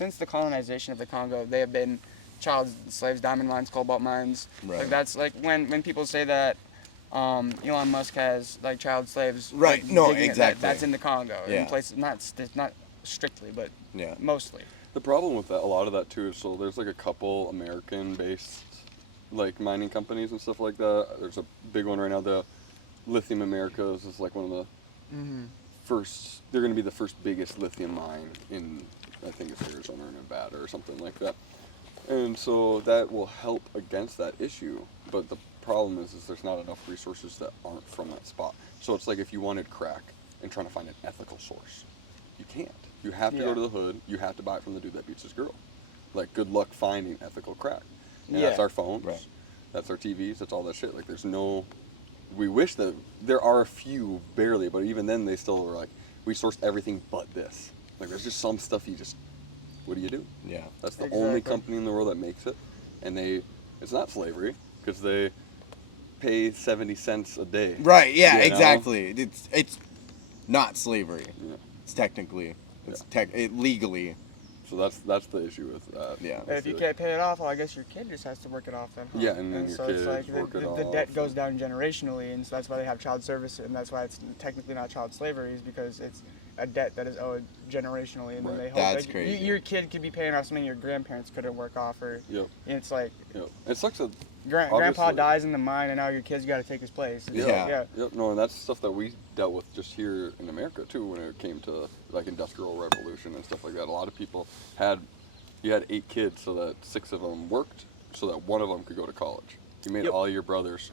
since the colonization of the Congo, they have been child slaves, diamond mines, cobalt mines. Right. Like that's like when people say that Elon Musk has like child slaves. Right. Like, No, digging it, exactly. that's in the Congo. Yeah. In places not strictly, but Yeah. mostly. The problem with that, a lot of that too, is so there's like a couple American-based like mining companies and stuff like that. There's a big one right now, the Lithium Americas is like one of the first. They're going to be the first biggest lithium mine in, I think it's Arizona or Nevada or something like that. And so that will help against that issue. But the problem is there's not enough resources that aren't from that spot. So it's like if you wanted crack and trying to find an ethical source, you can't. You have to go to the hood. You have to buy it from the dude that beats his girl. Like, good luck finding ethical crack. And that's our phones. Right. That's our TVs. That's all that shit. Like, there's no... We wish that... There are a few, barely, but even then they still were like, we sourced everything but this. Like, there's just some stuff you just... What do you do? Yeah. That's the only company in the world that makes it. And they... It's not slavery, because they pay 70 cents a day. Right, yeah, you know? exactly. It's not slavery. Yeah. It's technically... It's legally. So that's the issue with that. Yeah. If you can't pay it off, well, I guess your kid just has to work it off then. Huh? Yeah, and then your so kids it's like work it the debt off. goes down generationally, and so that's why they have child service, and that's why it's technically not child slavery, is because it's a debt that is owed generationally, and then they hope That's that crazy. your kid could be paying off something your grandparents couldn't work off, or it's like It sucks that grandpa obviously- dies in the mine, and now your kid's got to take his place. Yeah. Yep. No, and that's stuff that we dealt with just here in America too when it came to like industrial revolution and stuff like that. A lot of people you had 8 kids so that 6 of them worked so that one of them could go to college. You made all your brothers,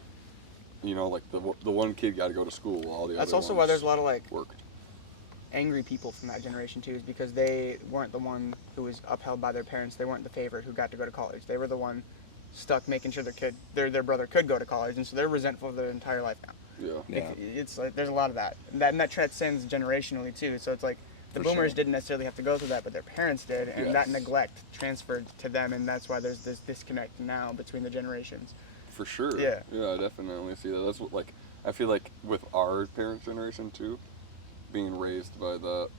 like the one kid got to go to school while all the That's other also ones why there's a lot of like worked. angry people from that generation too, is because they weren't the one who was upheld by their parents. They weren't the favorite who got to go to college. They were the one stuck making sure their brother could go to college, and so they're resentful of their entire life now. Yeah. It's like there's a lot of that, and that transcends generationally too. So it's like the boomers didn't necessarily have to go through that, but their parents did, and that neglect transferred to them, and that's why there's this disconnect now between the generations. For sure. Yeah. Yeah, I definitely see that. That's what I feel like with our parents' generation too, being raised by the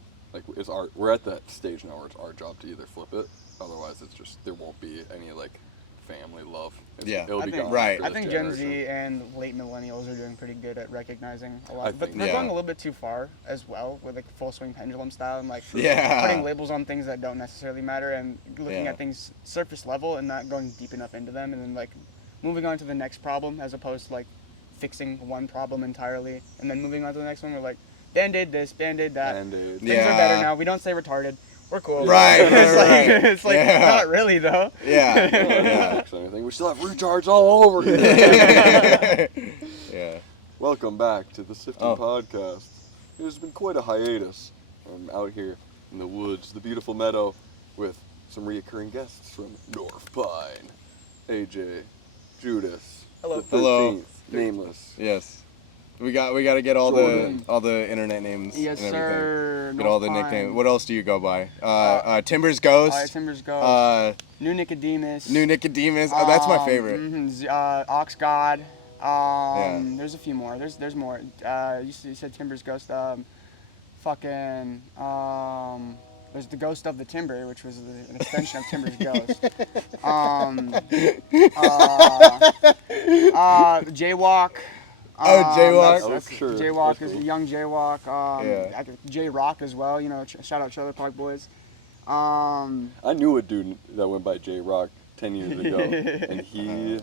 we're at that stage now where it's our job to either flip it, otherwise it's just there won't be any like family love. It'll be gone. Right. I think Gen Z and late millennials are doing pretty good at recognizing a lot, but think, they're going a little bit too far as well with like full swing pendulum style and like Yeah. putting labels on things that don't necessarily matter and looking at things surface level and not going deep enough into them, and then like moving on to the next problem as opposed to like fixing one problem entirely and then moving on to the next one. We're like Band-Aid this, Band-Aid that. Band-Aid. Things are better now. We don't say retarded. We're cool. Right, It's like not really though. Yeah. Anything. We still have retards all over here. Yeah. Welcome back to the Sifting Podcast. It has been quite a hiatus. I'm out here in the woods, the beautiful meadow, with some reoccurring guests from North Pine. AJ, Judas, Hello. the 13th, Knamless. Yes. We got to get all Jordan. the internet names. Yes, and everything. sir. Get all the nicknames. What else do you go by? Timbers Ghost. Timbers Ghost. New Nicodemus. New Nicodemus. Oh, that's my favorite. Ox God. There's a few more. There's more. You said Timbers Ghost. There's the Ghost of the Timber, which was an extension of Timbers Ghost. Jaywalk. Jaywalk. Sure. Jaywalk That's is cool. a young Jaywalk. J-Rock as well. Shout out Trailer Park Boys. I knew a dude that went by J-Rock 10 years ago, and he...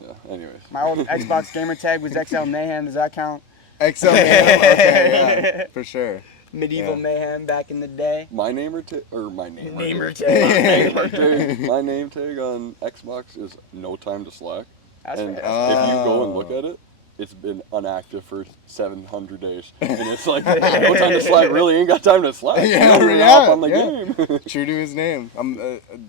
Yeah, anyways. My old Xbox gamer tag was XL Mayhem. Does that count? XL Mayhem? Okay, yeah, for sure. Medieval Mayhem back in the day. My name tag. My name tag on Xbox is No Time to Slack. That's And fair. if you go and look at it, it's been inactive for 700 days. And it's like, No Time to Slack really ain't got time to slack. Hop on the game. True to his name.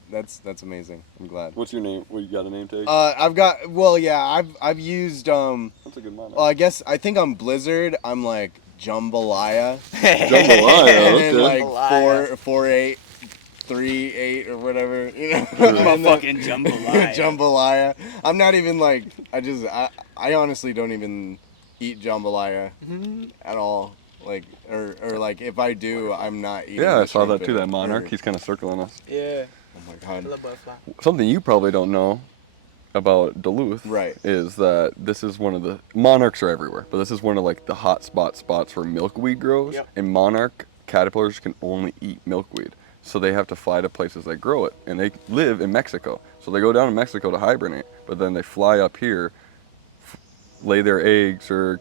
That's amazing. I'm glad. What's your name? What, you got a name tag? I've used That's a good one. I think on Blizzard I'm like Jambalaya. Jambalaya, And then okay. like 4838 or whatever, I'm a fucking jambalaya. Jambalaya. I'm not even like I honestly don't even eat jambalaya at all. Like, or like if I do, I'm not eating. Yeah, the I saw that shrimp too. in That it, monarch, or- he's kind of circling us. Yeah. Oh my I god. love butterfly. Something you probably don't know about Duluth, Right. is that this is one of the monarchs are everywhere, but this is one of like the hot spots where milkweed grows, Yep. and monarch caterpillars can only eat milkweed, so they have to fly to places that grow it, and they live in Mexico, so they go down to Mexico to hibernate, but then they fly up here, lay their eggs or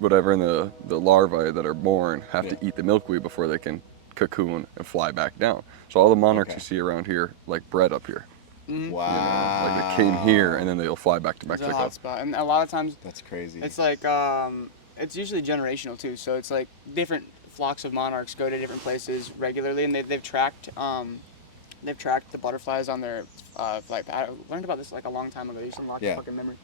whatever, and the larvae that are born have to eat the milkweed before they can cocoon and fly back down. So all the monarchs you see around here like bred up here. Wow. Like they came here and then they'll fly back to It's a Mexico. hot spot, and a lot of times That's crazy. it's like it's usually generational too. So it's like different flocks of monarchs go to different places regularly, and they've tracked the butterflies on their flight path. I learned about this like a long time ago. You should unlock your fucking memory.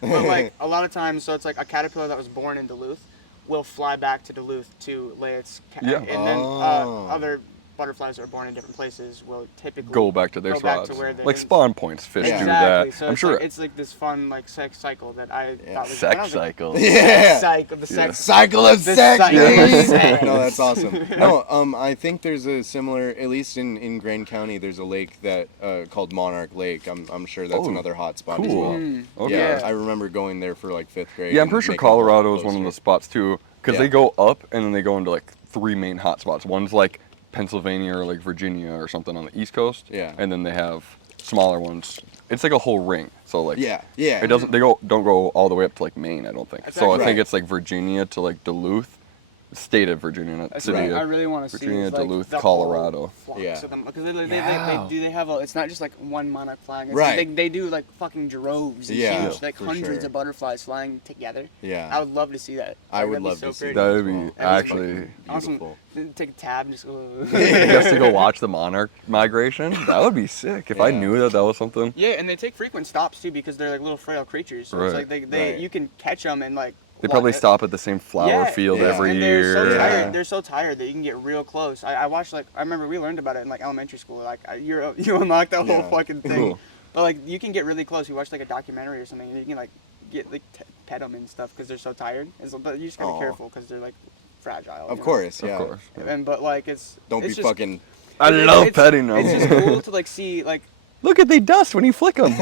But like a lot of times, so it's like a caterpillar that was born in Duluth will fly back to Duluth to lay its and then other butterflies that are born in different places will typically Go back to their go back spots. to where they're Like spawn points, fish do exactly. that. So I'm it's sure. like, it's like this fun like sex cycle that I thought was Sex cycle. Yeah. cycle, the sex Cycle of the sex. cycle of baby. sex. No, that's awesome. No, I think there's a similar, at least in Grand County, there's a lake that called Monarch Lake. I'm sure that's Oh, another hot spot as cool. well. Okay. Yeah, Yeah. I remember going there for like 5th grade. Yeah, I'm and pretty sure making Colorado is one of posters. the spots too, because Yeah. they go up and then they go into like 3 main hot spots. One's like Pennsylvania or like Virginia or something on the East Coast. Yeah. And then they have smaller ones. It's like a whole ring. So like Yeah. it doesn't don't go all the way up to like Maine, I don't think. That's So I actually- think it's like Virginia to like Duluth, state of Virginia, not That's city what of I really want to see. Virginia, is, like, Duluth, the whole Colorado. flocks Yeah. of them, because Yeah. they have it's not just like one monarch flying. It's Right. Like they do like fucking droves and Yeah, huge, like for hundreds sure. of butterflies flying together. Yeah. I would love to see that. I would That'd be love so to see pretty. that. That as would be well. That'd be actually Awesome. Beautiful. Then take a tab and just go. just to go watch the monarch migration. That would be sick if I Yeah. knew that was something. Yeah, and they take frequent stops too because they're like little frail creatures. So it's Right. like they Right. you can catch them and like. They probably stop at the same flower Yeah, field yeah. every and year. They're so Yeah. tired. They're so tired that you can get real close. I watched I remember we learned about it in like elementary school. Like you unlock that whole Yeah. fucking thing. Cool. But like you can get really close. You watch like a documentary or something, and you can like get like pet them and stuff because they're so tired. But you just gotta be Aw. careful because they're like fragile. Of you know? course, yeah. Of course. And but like it's Don't it's be just, fucking. I it's- love it's- petting them. It's just cool to like see like. Look at they dust when you flick them.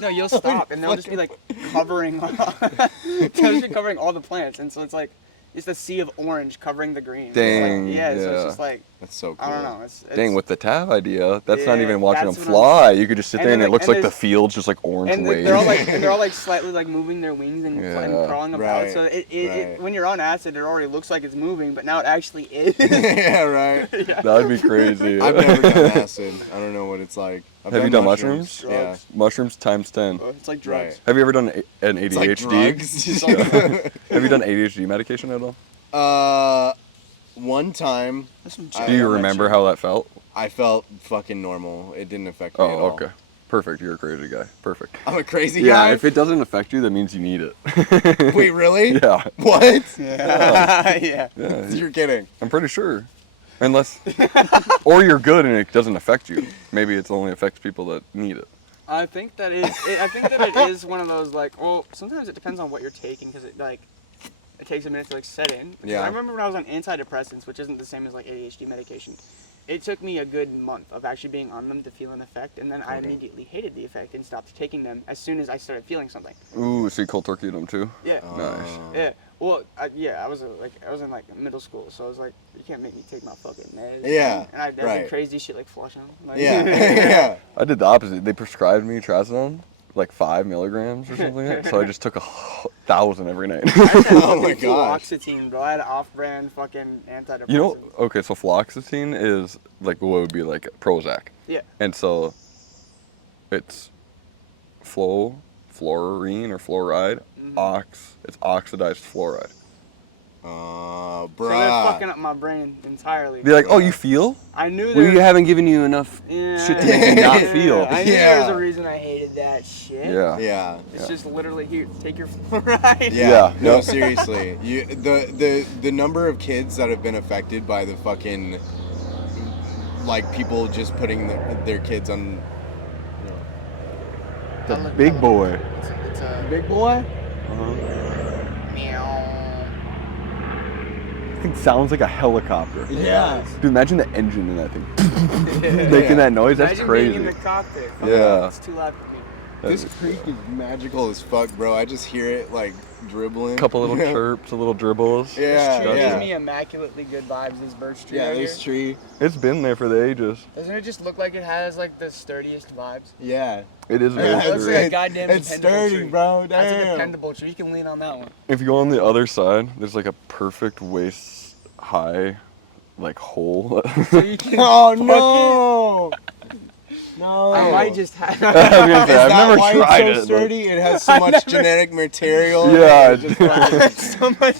No, you'll stop and they'll just be like covering. They'll just be covering all the plants, and so it's like it's a sea of orange covering the green. It's Dang, Like, yeah, so yeah. it's just like That's so cool. I don't know. It's Dang, with the tab idea, that's not Yeah, even watching them that's what I'm- fly. You could just sit And there and then, it like, looks and like the there's- field's just like orange and waves. they're all like slightly like moving their wings and, Yeah. and crawling about. Right, So it right. when you're on acid, it already looks like it's moving, but now it actually is. Yeah, right. That'd be crazy. I've never done acid. I don't know what it's like. I've Have you done mushrooms? Yeah. Drugs. Mushrooms times 10. It's like drugs. Right. Have you ever done an It's like ADHD? drugs. It's like- Have you done ADHD medication at all? One time There's some I- Do you I'm not remember sure. how that felt? I felt fucking normal. It didn't affect me at Oh, all. okay. Perfect. You're a crazy guy. Perfect. I'm a crazy Yeah, guy. if it doesn't affect you, that means you need it. Wait, really? Yeah. What? Yeah. Yeah. Yeah, You're kidding. I'm pretty sure. Unless, or you're good and it doesn't affect you. Maybe it only affects people that need it. I think that it is one of those like. Well, sometimes it depends on what you're taking because it like. It takes a minute to like set in. Yeah. I remember when I was on antidepressants, which isn't the same as like ADHD medication. It took me a good month of actually being on them to feel an effect, and then I immediately hated the effect and stopped taking them as soon as I started feeling something. Ooh, so you cold turkeyed them too? Yeah. Nice. Yeah. Well, I was in like middle school, so I was like, you can't make me take my fucking meds. Yeah, And I did right. crazy shit like flush them. Like, Yeah. Yeah. I did the opposite. They prescribed me trazodone, like 5 milligrams or something like that. So I just took 1,000 every night. I had Oh my fucking gosh. fluoxetine, bro. I had off-brand fucking antidepressants. You know, okay, so fluoxetine is like what would be like Prozac. Yeah. And so it's fluorine or fluoride, it's oxidized fluoride. Oh, So they're fucking bruh. up my brain entirely. They're like, oh, you feel? I knew Well, there you haven't given you enough shit to make you not feel. I knew there was Yeah. a reason I hated that shit. Yeah. Yeah. It's just literally here, take your fluoride. Yeah. Yeah. No, seriously. The number of kids that have been affected by the fucking like people just putting their kids on. The big boy. It's a Big boy? meow. thing sounds like a helicopter. Yeah. Dude, imagine the engine in that thing. Making that noise, that's Imagine crazy. being in the cockpit. Yeah. It's too loud for me. This creek is magical as fuck, bro. I just hear it like dribbling. Couple little chirps, a little dribbles. Yeah, This tree yeah. gives me immaculately good vibes, this birch tree Yeah, out this here. tree. It's been there for the ages. Doesn't it just look like it has like the sturdiest vibes? Yeah. It is It very looks like sturdy. a goddamn It's dependable sturdy, tree. bro. That's a Damn. dependable tree. You can lean on that one. If you go on the other side, there's like a perfect waist high, like hole. So you can Oh fuck no! No. I might just have. I was gonna say, Is I've that never why tried it's so it. but- sturdy? It has so much genetic material. Yeah. It just fucking- so much.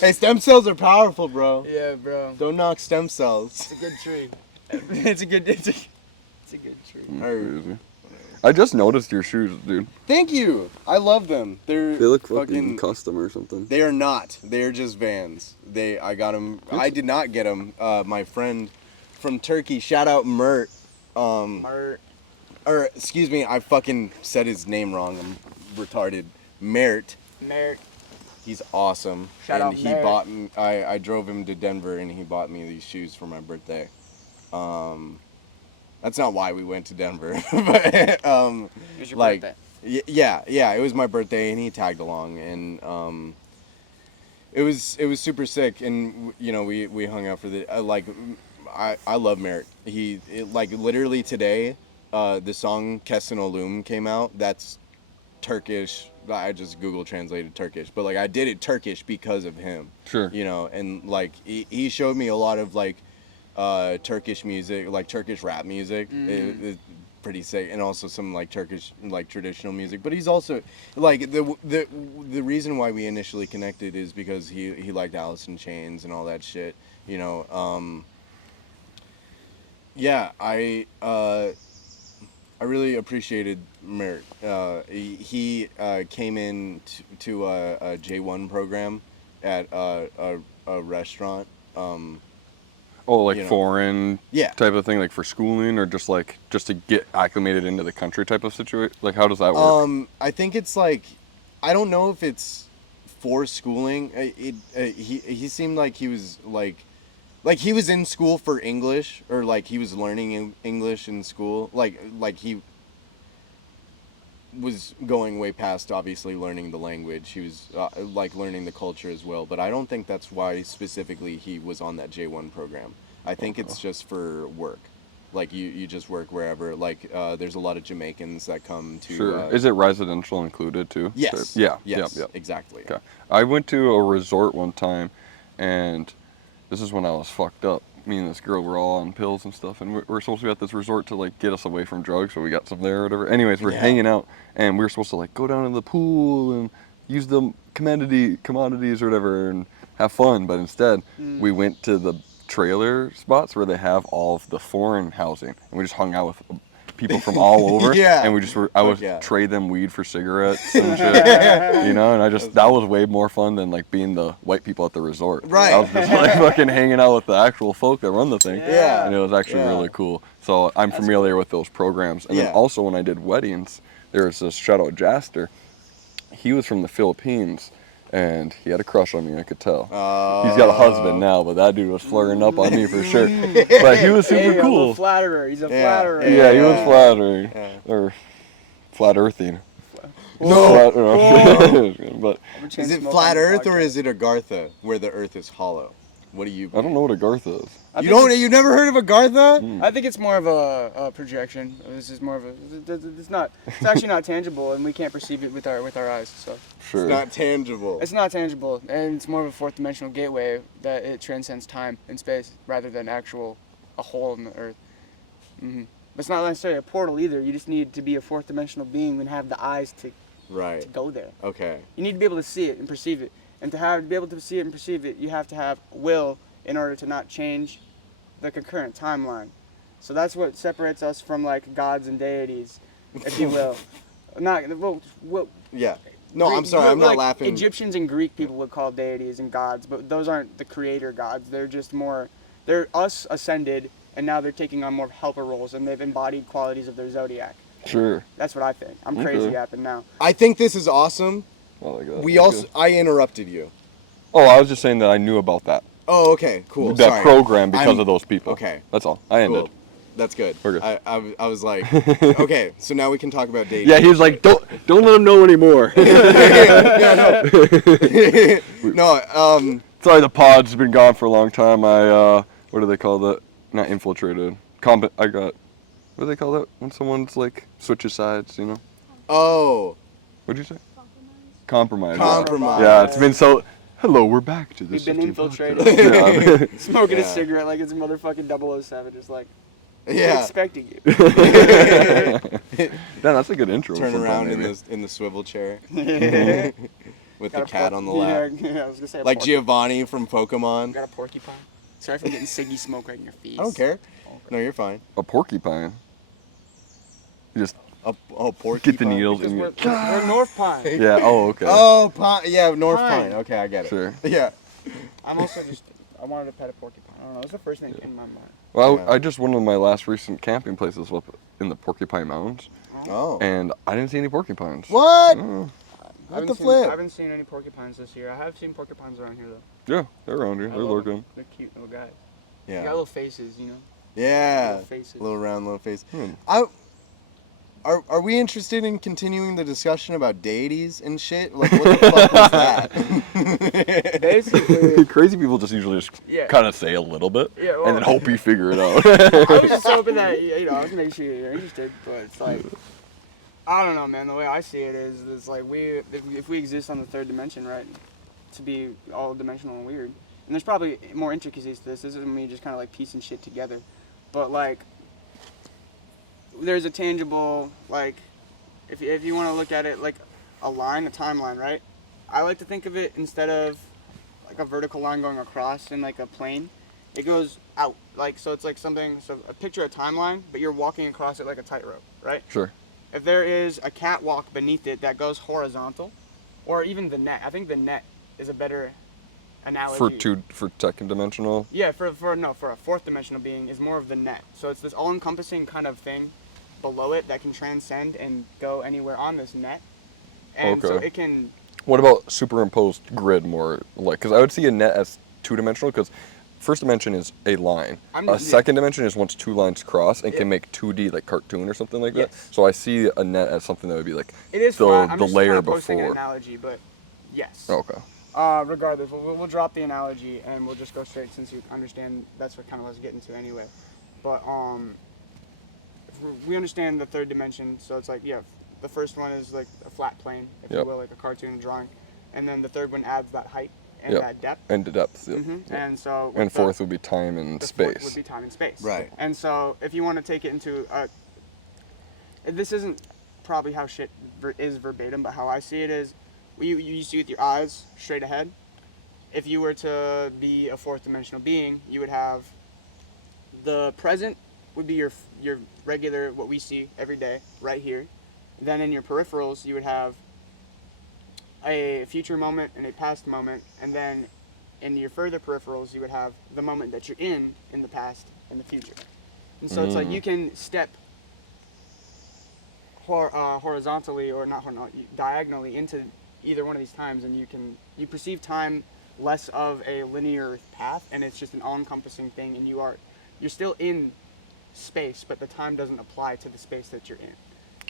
Hey, stem cells are powerful, bro. Yeah, bro. Don't knock stem cells. It's a good tree. It's a good tree. Crazy. I just noticed your shoes, dude. Thank you. I love them. They're They look fucking custom or something. They are not. They're just Vans. I got them. I did not get them. My friend from Turkey, shout out Mert. Or excuse me, I fucking said his name wrong. I'm retarded. Mert. He's awesome. Shout out he Mert. bought me. I drove him to Denver and he bought me these shoes for my birthday. That's not why we went to Denver, but It was your like, birthday. yeah, it was my birthday and he tagged along and it was super sick and you know we hung out for the I love Merritt. Like literally today, the song Kesin Olum came out. That's Turkish. I just Google translated Turkish, but like I did it Turkish because of him. Sure. You know, and like he showed me a lot of like Turkish music, like Turkish rap music. It's pretty sick, and also some like Turkish like traditional music. But he's also like the reason why we initially connected is because he liked Alice in Chains and all that shit. You know. Yeah, I really appreciated Mert. He came in to a J1 program at a restaurant. Oh, like you know. foreign Yeah. type of thing, like for schooling, or just to get acclimated into the country type of situation? Like, how does that work? I think it's like, I don't know if it's for schooling. He seemed like he was like he was in school for English, or like he was learning English in school. Like he was going way past obviously learning the language. He was like learning the culture as well. But I don't think that's why specifically he was on that J1 program. I think it's just for work. Like you just work wherever. Like there's a lot of Jamaicans that come to. Sure. Is it residential included too? Yes. Yeah. Yes. Yeah. Exactly. Okay. I went to a resort one time, and this is when I was fucked up. Me and this girl were all on pills and stuff, and we're supposed to be at this resort to like get us away from drugs, so we got some there or whatever. Anyways, we're hanging out, and we were supposed to like go down to the pool and use the commodities or whatever and have fun, but instead we went to the trailer spots where they have all of the foreign housing, and we just hung out with people from all over. Yeah. And we just I would trade them weed for cigarettes and shit. You know, and that was way more fun than like being the white people at the resort. Right. I was just like fucking hanging out with the actual folk that run the thing. Yeah. And it was actually really cool. So I'm familiar with those programs. And then also when I did weddings, there was this shout out Judastha. He was from the Philippines. And he had a crush on me, I could tell. He's got a husband now, but that dude was flirting up on me for sure. But he was super cool. He's a flatterer. He's a flatterer. Yeah, he was flattering. Or flat earthing. No. But Is it flat Earth or is it Agartha, where the Earth is hollow? What do you? I don't know what Agartha is. You've never heard of Agartha? I think it's more of a projection. This is more of a. It's actually not tangible, and we can't perceive it with our eyes. So. Sure. It's not tangible. It's not tangible, and it's more of a fourth dimensional gateway that it transcends time and space rather than a hole in the earth. But it's not necessarily a portal either. You just need to be a fourth dimensional being and have the eyes to go there. Okay. You need to be able to see it and perceive it, and to be able to see it and perceive it, you have to have will in order to not change the concurrent timeline. So that's what separates us from like gods and deities, if you will. Yeah. No, I'm sorry. I'm not laughing. Egyptians and Greek people would call deities and gods, but those aren't the creator gods. They're just they're us ascended, and now they're taking on more helper roles, and they've embodied qualities of their zodiac. Sure. That's what I think. I'm crazy yapping now. I think this is awesome. I like that. I interrupted you. Oh, I was just saying that I knew about that. Oh, okay, cool. That Sorry. program because of those people. Okay. That's all. I ended. Cool. That's good. We're good. I was like, okay, so now we can talk about dating. Yeah, he was like, don't let him know anymore. Yeah, no. Sorry, the pod's been gone for a long time. I what do they call that? Not infiltrated. I got. What do they call that when someone's like switches sides? You know. Oh. What'd you say? Compromise. Compromise. Yeah, it's been so. Hello, we're back to this. We've been infiltrated. Yeah. Smoking Yeah. a cigarette like it's motherfucking 007, just like, Yeah. expecting you. Damn, that's a good intro. Turn sometime, around maybe. in the swivel chair Yeah. with Got the a cat on the lap, Yeah, I was gonna say. like Giovanni from Pokemon. Got a porcupine. Sorry for getting ciggy smoke right in your face. I don't care. No, you're fine. A porcupine. You just Porcupine. get the needles Because and we're North Pine. yeah. Oh, okay. Oh, yeah, North Pine. Pine. Okay, I get it. Sure. Yeah. I'm also I wanted to pet a porcupine. I don't know. It was the first thing in my mind. Well, Yeah. I just went to my last recent camping places up in the Porcupine Mountains, Oh. and I didn't see any porcupines. What? Oh, What the flip? I haven't seen any porcupines this year. I have seen porcupines around here though. yeah, they're around here. I They're love them. lurking. They're cute little guys. They got Yeah. little faces, you know. Yeah. Little faces. Little round, little face. Hmm. Are we interested in continuing the discussion about deities and shit? Like, what the fuck was that? Basically, Crazy people just usually just Yeah. kind of say a little bit, Yeah, well- and then hope you figure it out. I was just hoping that I was making sure you're interested, but it's like I don't know, man. The way I see it is, it's like if we exist on the third dimension, right, to be all dimensional and weird, and there's probably more intricacies to this. This isn't me just kind of like piecing shit together, but like there's a tangible like if you want to look at it like a line, a timeline, right? I like to think of it instead of like a vertical line going across in like a plane. It goes out, like, so it's like something, so a picture a timeline, but you're walking across it like a tightrope, right? Sure. If there is a catwalk beneath it that goes horizontal, or even the net, I think the net is a better analogy. For second dimensional. Yeah, for a fourth dimensional being is more of the net. So it's this all-encompassing kind of thing below it that can transcend and go anywhere on this net. And so Okay. it can, What about superimposed grid more like? Because I would see a net as two-dimensional because first dimension is a line. Yeah. Second dimension is once two lines cross and Yeah. can make 2D like cartoon or something like that. Yes. So I see a net as something that would be like it is the, flat. I'm the just layer kind of posting an before. analogy, but yes. Okay. Regardless, we'll drop the analogy and we'll just go straight since you understand that's what kind of I was getting to anyway. But if we understand the third dimension, so it's like the first one is like a flat plane, if you Yep. will, like a cartoon drawing, and then the third one adds that height and Yep. that depth. And the depth. Yep. Mm-hmm. And so And fourth would be time and the fourth space. would be time and space. Right. And so if you want to take it into this isn't probably how shit is verbatim, but how I see it is, you see with your eyes straight ahead. If you were to be a fourth dimensional being, you would have the present would be your regular, what we see every day, right here. Then in your peripherals, you would have a future moment and a past moment, and then in your further peripherals, you would have the moment that you're in the past and the future. And so it's like you can step horizontally or not diagonally into either one of these times, and you perceive time less of a linear path, and it's just an all-encompassing thing, and you're still in space, but the time doesn't apply to the space that you're in.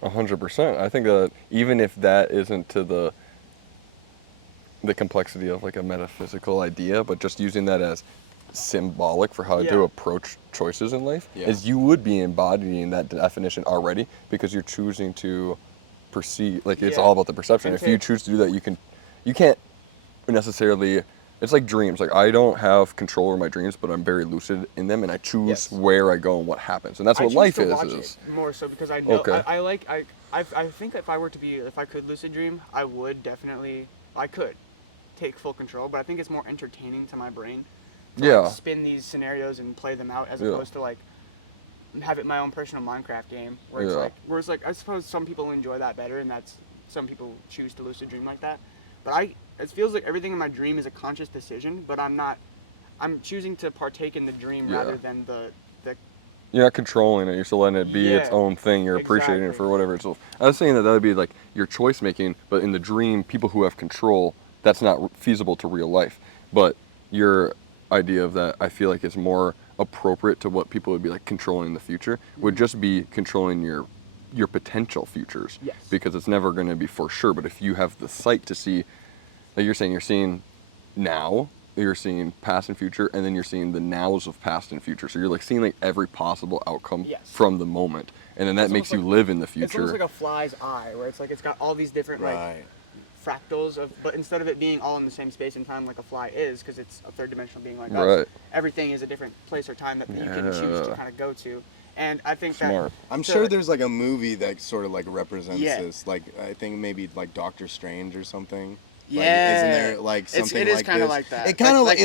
100%. I think that even if that isn't to the complexity of like a metaphysical idea, but just using that as symbolic for how to Yeah. approach choices in life, Yeah. is you would be embodying that definition already because you're choosing to perceive. Like it's Yeah. all about the perception. And If you to- choose to do that, you can't necessarily. It's like dreams. Like I don't have control over my dreams, but I'm very lucid in them, and I choose Yes. where I go and what happens. And that's I what choose life to is. watch it more so because I know Okay. I think if I could lucid dream, I could take full control, but I think it's more entertaining to my brain to Yeah. like, spin these scenarios and play them out as Yeah. opposed to like have it my own personal Minecraft game where it's like I suppose some people enjoy that better, and that's some people choose to lucid dream like that, but it feels like everything in my dream is a conscious decision, but I'm choosing to partake in the dream Yeah. rather than the You're not controlling it. You're still letting it be its Yeah, own thing. You're appreciating it exactly. for whatever it's. I was saying that would be like your choice making, but in the dream, people who have control, that's not feasible to real life. But your idea of that, I feel like is more appropriate to what people would be like controlling in the future, would just be controlling your potential futures. Yes. Because it's never going to be for sure. But if you have the sight to see, like you're saying, you're seeing now, you're seeing past and future, and then you're seeing the nows of past and future. So you're like seeing like every possible outcome Yes. from the moment, and then that It's makes you almost live in the It's future. almost like a fly's eye, where it's like it's got all these different like Right. fractals of, but instead of it being all in the same space and time like a fly is, because it's a third dimensional being like Right. us, everything is a different place or time that you can choose to Yeah. kind of go to. And I think Smart. I'm so- sure there's like a movie that sort of like represents Yeah. this. Like I think maybe like Doctor Strange or something. Yeah. Like, isn't there like It's- something it is like kinda this? like that. It kind of Like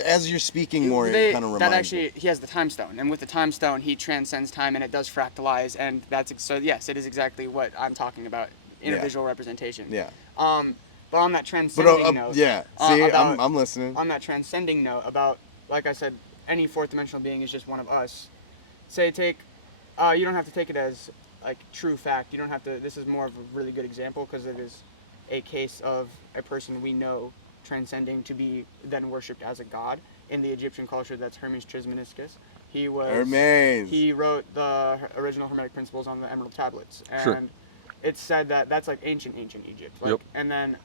as you're speaking more, it kind of reminds that me. actually he has the time stone, and with the time stone he transcends time and it does fractalize, and that's so yes, it is exactly what I'm talking about in a Yeah. visual representation. Yeah. But on that transcending note, yeah. See, about- I'm listening. on that transcending note about, like I said, any fourth dimensional being is just one of us. Say take, you don't have to take it as like true fact. You don't have to. This is more of a really good example because it is a case of a person we know transcending to be then worshipped as a god in the Egyptian culture. That's Hermes Trismegistus. He was Hermes. He wrote the original Hermetic principles on the Emerald tablets, and Sure. it's said that that's like ancient Egypt. Like, Yep. And then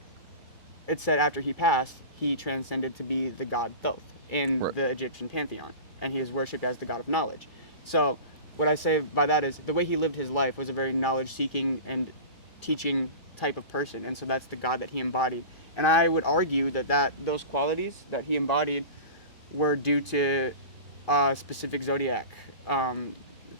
it said after he passed, he transcended to be the god Thoth in Right. the Egyptian pantheon, and he is worshipped as the god of knowledge. So what I say by that is the way he lived his life was a very knowledge-seeking and teaching type of person, and so that's the god that he embodied. And I would argue that those qualities that he embodied were due to specific zodiac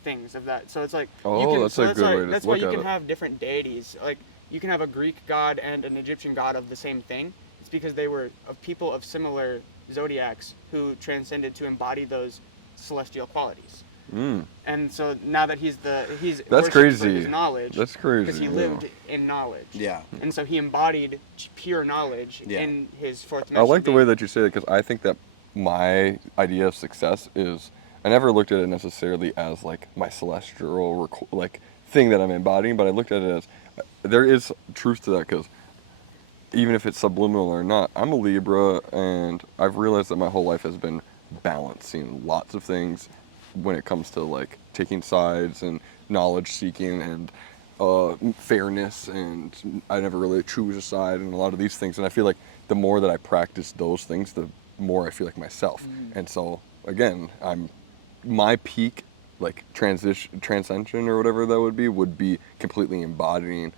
things of that. So it's like Oh, that's a good way to that's why look you at can it. have different deities. Like you can have a Greek god and an Egyptian god of the same thing. It's because they were of people of similar zodiacs who transcended to embody those celestial qualities. Mm. And so now that he's That's worshipped for crazy. his knowledge, That's crazy. because he yeah. lived in knowledge. Yeah. And so he embodied pure knowledge Yeah. in his fourth I dimension. like the way that you say it because I think that my idea of success is I never looked at it necessarily as like my celestial like thing that I'm embodying, but I looked at it as there is truth to that because even if it's subliminal or not, I'm a Libra and I've realized that my whole life has been balancing lots of things when it comes to like taking sides and knowledge seeking and fairness, and I never really choose a side and a lot of these things, and I feel like the more that I practice those things, the more I feel like myself. And so again, my peak like transcension or whatever that would be completely embodying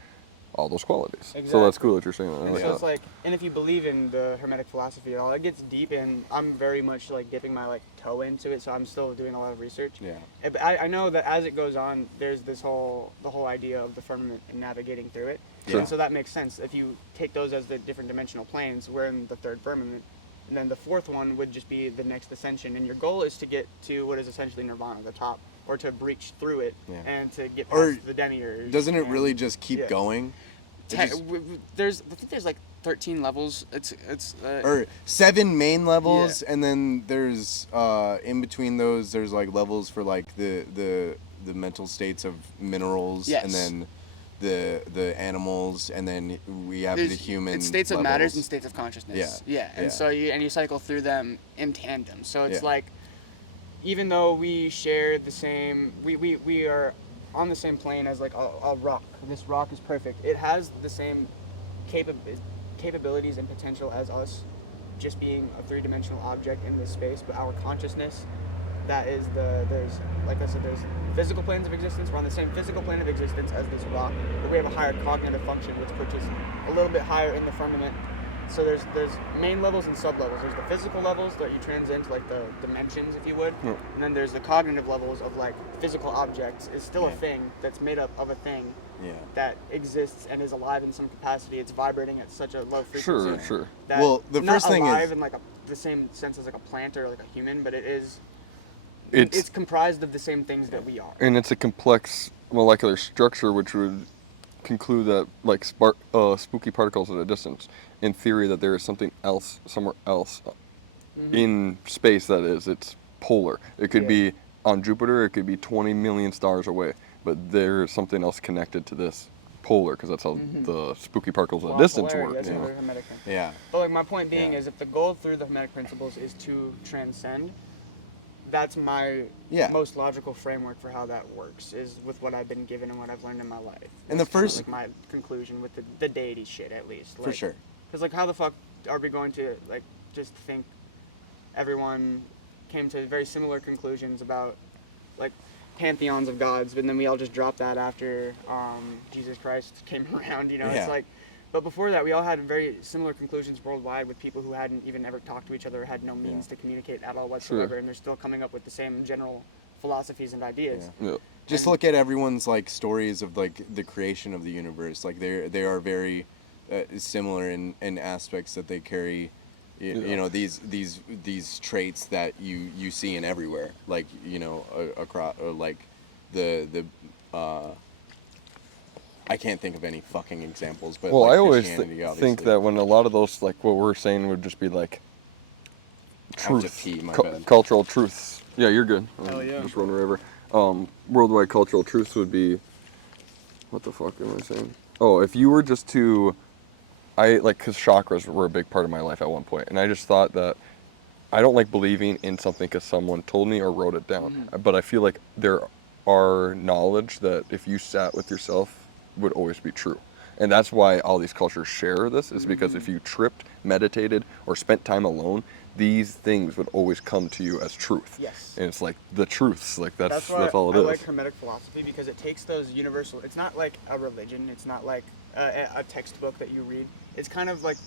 all those qualities. So that's Exactly. cool that you're saying that. I And like so that. it's like, and if you believe in the Hermetic philosophy at all, it gets deep in. I'm very much like dipping my like toe into it, so I'm still doing a lot of research. Yeah. But I know that as it goes on, there's the whole idea of the firmament and navigating through it. Sure. And so that makes sense. If you take those as the different dimensional planes, we're in the third firmament. And then the fourth one would just be the next ascension. And your goal is to get to what is essentially nirvana, the top, or to breach through it Yeah. and to get Or past the demiurge. Doesn't it and- really just keep yeah. going? It I just- think there's like 13 levels. It's or 7 main levels, and then there's in between those there's like levels for like the mental states of minerals, Yes. and then the animals, and then we have the human. It's states of levels. matters and states of consciousness. Yeah. And Yeah. so you cycle through them in tandem. So it's Yeah. like, even though we share the same, we are on the same plane as like a rock. This rock is perfect. It has the same capabilities and potential as us, just being a three-dimensional object in this space. But our consciousness, that is there's like I said, there's physical planes of existence. We're on the same physical plane of existence as this rock, but we have a higher cognitive function, which puts us a little bit higher in the firmament. So there's main levels and sub-levels. There's the physical levels that you transcend to like the dimensions, if you would. Yeah. And then there's the cognitive levels of like physical objects is still a Yeah. thing that's made up of a thing Yeah. that exists and is alive in some capacity. It's vibrating at such a low frequency. Sure. That Well, the not first thing is- alive in like the same sense as like a plant or like a human, but it is. It's- It's comprised of the same things that we are. And it's a complex molecular structure, which would conclude that like spooky particles at a distance, in theory, that there is something else somewhere else in space that is it's polar. It could Yeah. be on Jupiter, it could be 20 million stars away, but there is something else connected to this polar, because that's how the spooky particles at Well, distance polarity, work. that's You know? another Hermetic thing. Yeah. But like my point being Yeah. is if the goal through the Hermetic principles is to transcend, that's my Yeah. most logical framework for how that works, is with what I've been given and what I've learned in my life. And the It's kinda first- like my conclusion with the deity shit, at least. For sure. Because like how the fuck are we going to like just think everyone came to very similar conclusions about like pantheons of gods, but then we all just dropped that after Jesus Christ came around, you know? Yeah. It's like, but before that, we all had very similar conclusions worldwide with people who hadn't even ever talked to each other, had no means to communicate at all whatsoever, and they're still coming up with the same general philosophies and ideas. Yeah. Yeah. Just look at everyone's like stories of like the creation of the universe. Like they are very similar in aspects that they carry. You know, these traits that you see in everywhere. Like, you know, across like the I can't think of any fucking examples, but Well, like I always Christianity, think obviously. that when a lot of those, like what we're saying, would just be like I have to truth, pee, my bad. cultural truths. Yeah, you're good. Hell yeah. Just run over. Worldwide cultural truths would be, what the fuck am I saying? Oh, if you were just to, because chakras were a big part of my life at one point, and I just thought that I don't like believing in something because someone told me or wrote it down. But I feel like there are knowledge that if you sat with yourself would always be true. And that's why all these cultures share this, is because if you tripped, meditated, or spent time alone, these things would always come to you as truth. Yes. And it's like the truths, like that's why all it I is. like Hermetic philosophy, because it takes those universal. It's not like a religion. It's not like a textbook that you read. It's kind of like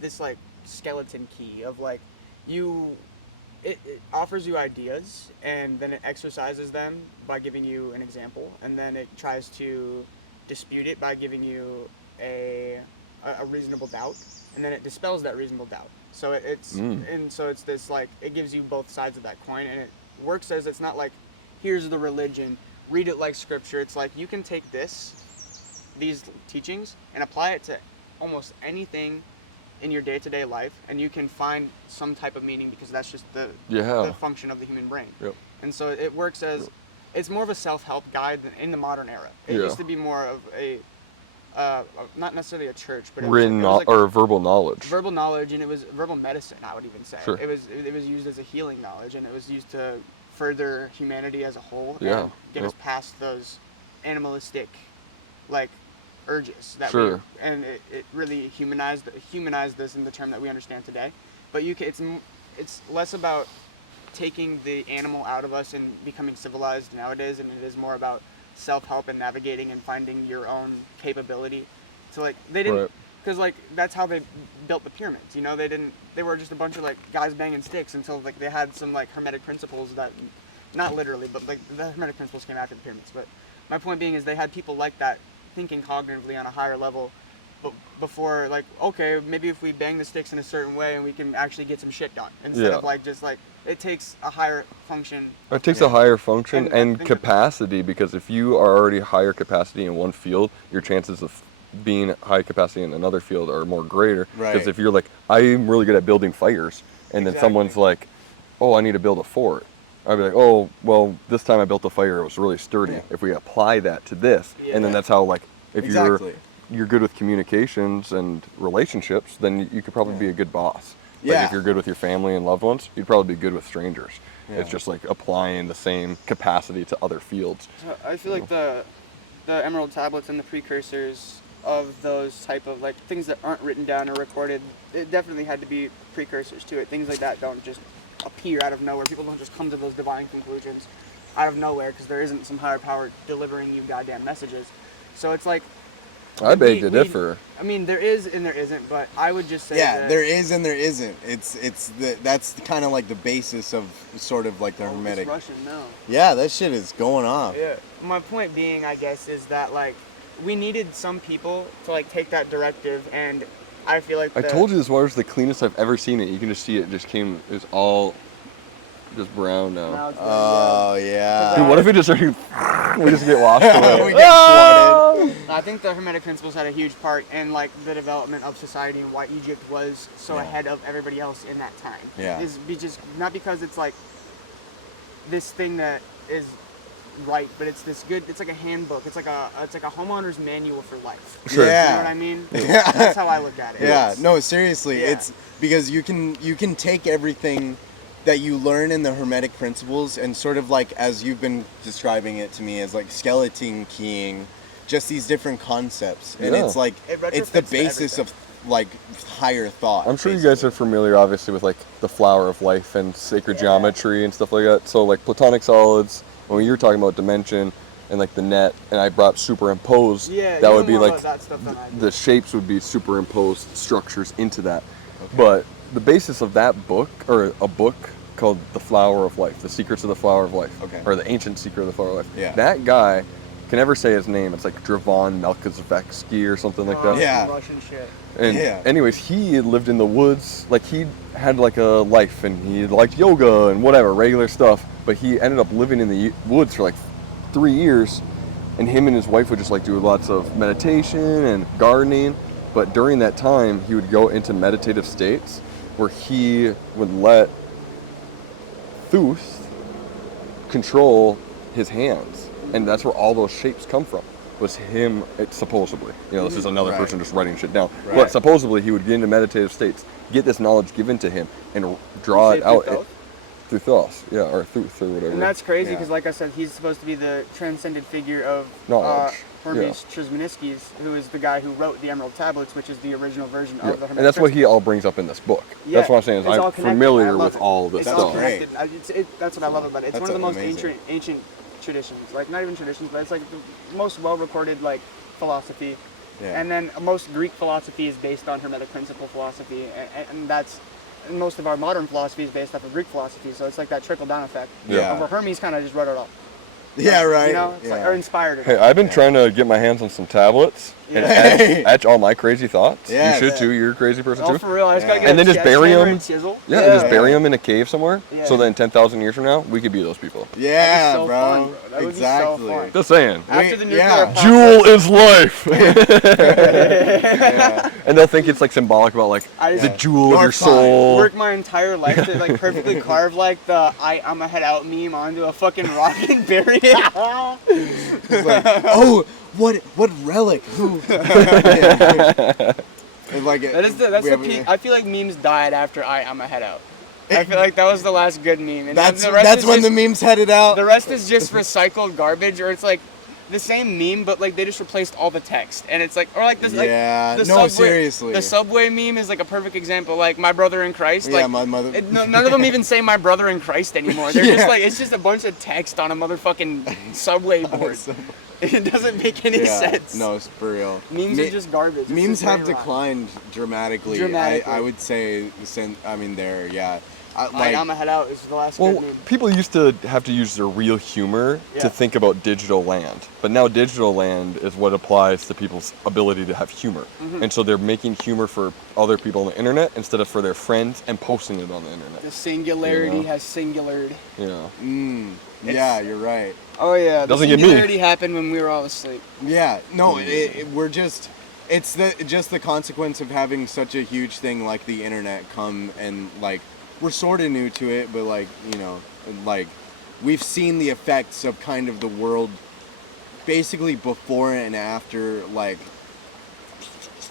this like skeleton key of like it offers you ideas, and then it exercises them by giving you an example, and then it tries to dispute it by giving you a reasonable doubt, and then it dispels that reasonable doubt. So it's this like, it gives you both sides of that coin, and it works as, it's not like, here's the religion, read it like scripture. It's like, you can take these teachings and apply it to almost anything in your day-to-day life, and you can find some type of meaning, because that's just the function of the human brain. Yep. And so it works as, it's more of a self-help guide than in the modern era. It used to be more of a not necessarily a church, but it written was like or verbal knowledge. Verbal knowledge, and it was verbal medicine, I would even say. Sure. It was used as a healing knowledge, and it was used to further humanity as a whole, Yeah. and get us past those animalistic like urges that and it really humanized this in the term that we understand today. But it's less about taking the animal out of us and becoming civilized nowadays, and it is more about self-help and navigating and finding your own capability. So like they didn't, because like that's how they built the pyramids, you know. They were just a bunch of like guys banging sticks until like they had some like Hermetic principles that, not literally, but like the Hermetic principles came after the pyramids. But my point being is they had people like that thinking cognitively on a higher level, but before, like, okay, maybe if we bang the sticks in a certain way and we can actually get some shit done, instead of like just like, it takes a higher function. It takes a higher function And and capacity, because if you are already higher capacity in one field, your chances of being high capacity in another field are more greater. Because if you're like, I'm really good at building fires, and then someone's like, oh, I need to build a fort, I'd be like, oh, well, this time I built a fire, it was really sturdy. Yeah. If we apply that to this, and then that's how, like, if you're good with communications and relationships, then you could probably be a good boss. Like if you're good with your family and loved ones, you'd probably be good with strangers. Yeah. It's just like applying the same capacity to other fields. I feel like the Emerald Tablets and the precursors of those type of like things that aren't written down or recorded, it definitely had to be precursors to it. Things like that don't just appear out of nowhere. People don't just come to those divine conclusions out of nowhere because there isn't some higher power delivering you goddamn messages. So it's like, I beg to differ. I mean, there is and there isn't, but I would just say that there is and there isn't. That's kind of like the basis of sort of like the Hermetic. Russian, no. Yeah, that shit is going off. Yeah. My point being, I guess, is that like we needed some people to like take that directive, and I feel like I told you this water's the cleanest I've ever seen it. You can just see it just came. It's all just brown now. Oh yeah. Dude, what if we just we just get washed away? We get flooded. I think the Hermetic principles had a huge part in like the development of society and why Egypt was so ahead of everybody else in that time. Yeah. Is just not because it's like this thing that is right, but it's this good. It's like a handbook. It's like a homeowner's manual for life. Sure. You know Yeah. what I mean? That's how I look at it. Yeah, It's- no, seriously, Yeah. it's because you can take everything that you learn in the Hermetic principles and sort of like, as you've been describing it to me, as like skeleton keying, just these different concepts, and Yeah. it's like It it's the retrofits to basis of everything. like higher thought. I'm sure you basically. guys are familiar, obviously, with like the flower of life and sacred geometry and stuff like that. So like platonic solids, when you were talking about dimension and like the net, and I brought superimposed, Yeah, that you would know be more like about that stuff than I do. the shapes would be superimposed structures into that. But the basis of that book, or a book called The Flower of Life, The Secrets of the Flower of Life, Okay. or The Ancient Secret of the Flower of Life. Yeah. That guy can never say his name. It's like Dravan Melchizedek or something like that. Yeah. Some Russian shit. And Yeah. anyways, he lived in the woods. Like he had like a life, and he liked yoga and whatever, regular stuff. But he ended up living in the woods for like 3 years, and him and his wife would just like do lots of meditation and gardening. But during that time, he would go into meditative states where he would let Thuth control his hands, and that's where all those shapes come from. Was him, supposedly. You know, this is another Right. person just writing shit down. Right. But supposedly he would get into meditative states, get this knowledge given to him, and draw You it say out Thuth? through Thoth, yeah, or Thuth or whatever. And that's crazy Yeah. because, like I said, he's supposed to be the transcended figure of Knowledge. Hermes Trismegistus, who is the guy who wrote the Emerald Tablets, which is the original version Yeah. of the Hermetic And that's what he Principles. all brings up in this book. Yeah, That's what I'm saying. Is it's all I'm connected. I familiar love with it. all this It's stuff. all great. connected. That's what I love about it. It's That's one of the most amazing. ancient traditions. Like, not even traditions, but it's like the most well-recorded, like, philosophy. Yeah. And then most Greek philosophy is based on Hermetic principle philosophy, and that's and most of our modern philosophy is based off of Greek philosophy. So it's like that trickle-down effect. Yeah. Where Hermes kind of just wrote it all. Yeah, right. You know, it's like, or inspired it. Hey, I've been trying to get my hands on some tablets and Yeah. etch all my crazy thoughts. Yeah, You should yeah. too. You're a crazy person Oh, too. for real. I just gotta Yeah. get And a then just hammer bury 'em. and chisel. Yeah, and just Yeah. bury them in a cave somewhere, Yeah. so that in 10,000 years from now, we could be those people. Yeah, That'd be so bro. fun, bro. That would be so Exactly. fun. Just saying. After the nuclear yeah. apocalypse. Jewel is life. Yeah. And they'll think it's like symbolic about like I the just jewel of your North side. soul. work my entire life to like perfectly carve like the I'm a head out meme onto a fucking rock and bury it. It's like, oh, what relic? Who? It's like That's we the have- peak. I feel like memes died after I'm a head out. I feel like that was the last good meme. And That's the rest that's is when just, the memes headed out. the rest is just recycled garbage, or it's like the same meme, but like they just replaced all the text, and it's like, or like this, Yeah, like the no, subway, seriously. the subway meme is like a perfect example. Like my brother in Christ, Yeah, like my mother- none of them even say my brother in Christ anymore. They're just Yeah. like it's just a bunch of text on a motherfucking subway board. It doesn't make any Yeah, sense. no, it's for real. Memes are just garbage. It's Memes just have brain rot. declined dramatically. Dramatically. I would say, they're yeah. Like I'm a head out is the last Well, good meme. people used to have to use their real humor Yeah. to think about digital land. But now digital land is what applies to people's ability to have humor. Mm-hmm. And so they're making humor for other people on the internet instead of for their friends and posting it on the internet. The singularity You know. has singulared. You know. Yeah, you're right. Oh yeah, the Doesn't get me. singularity happened when we were all asleep. Yeah, no, we're just. It's the consequence of having such a huge thing like the internet come, and like we're sort of new to it, but like like we've seen the effects of kind of the world basically before and after like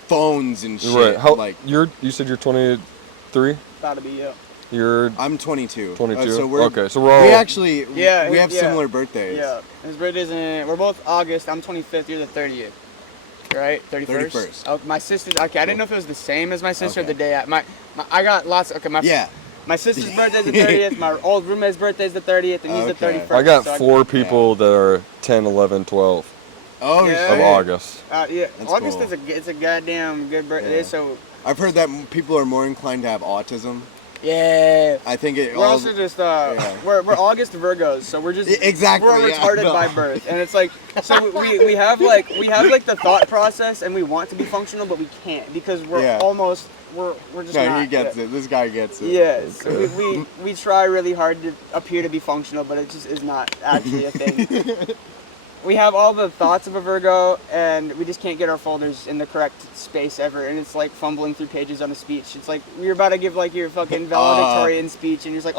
phones and shit. Right. How like you said you're 23? About to be yeah. You're I'm 22. 22. So we're Okay, so we're all we actually Yeah, we have yeah. similar birthdays. Yeah, his birthday's in. We're both August. I'm 25th. You're the 30th. Right? 31st. 31st. Oh, my sister's. Okay, I didn't know if it was the same as my sister or Okay. the day. I got lots. Okay, Yeah. My sister's birthday's the 30th. My old roommate's birthday's the 30th, and he's the Okay. 31st. I got so 4 people that are 10, 11, 12 Oh Yeah. of shit. August. Yeah, That's August cool. it's a goddamn good birthday. Yeah. So I've heard that people are more inclined to have autism. yeah. I think it We're all also just yeah. we're August Virgos, so we're just Exactly, we're yeah. retarded by birth, and it's like so we have like the thought process, and we want to be functional, but we can't because we're Yeah. almost we're just No, not. he gets it. This guy gets it. Yes, we try really hard to appear to be functional, but it just is not actually a thing. We have all the thoughts of a Virgo, and we just can't get our folders in the correct space ever, and it's like fumbling through pages on a speech. It's like you're about to give like your fucking valedictorian speech, and you're just like,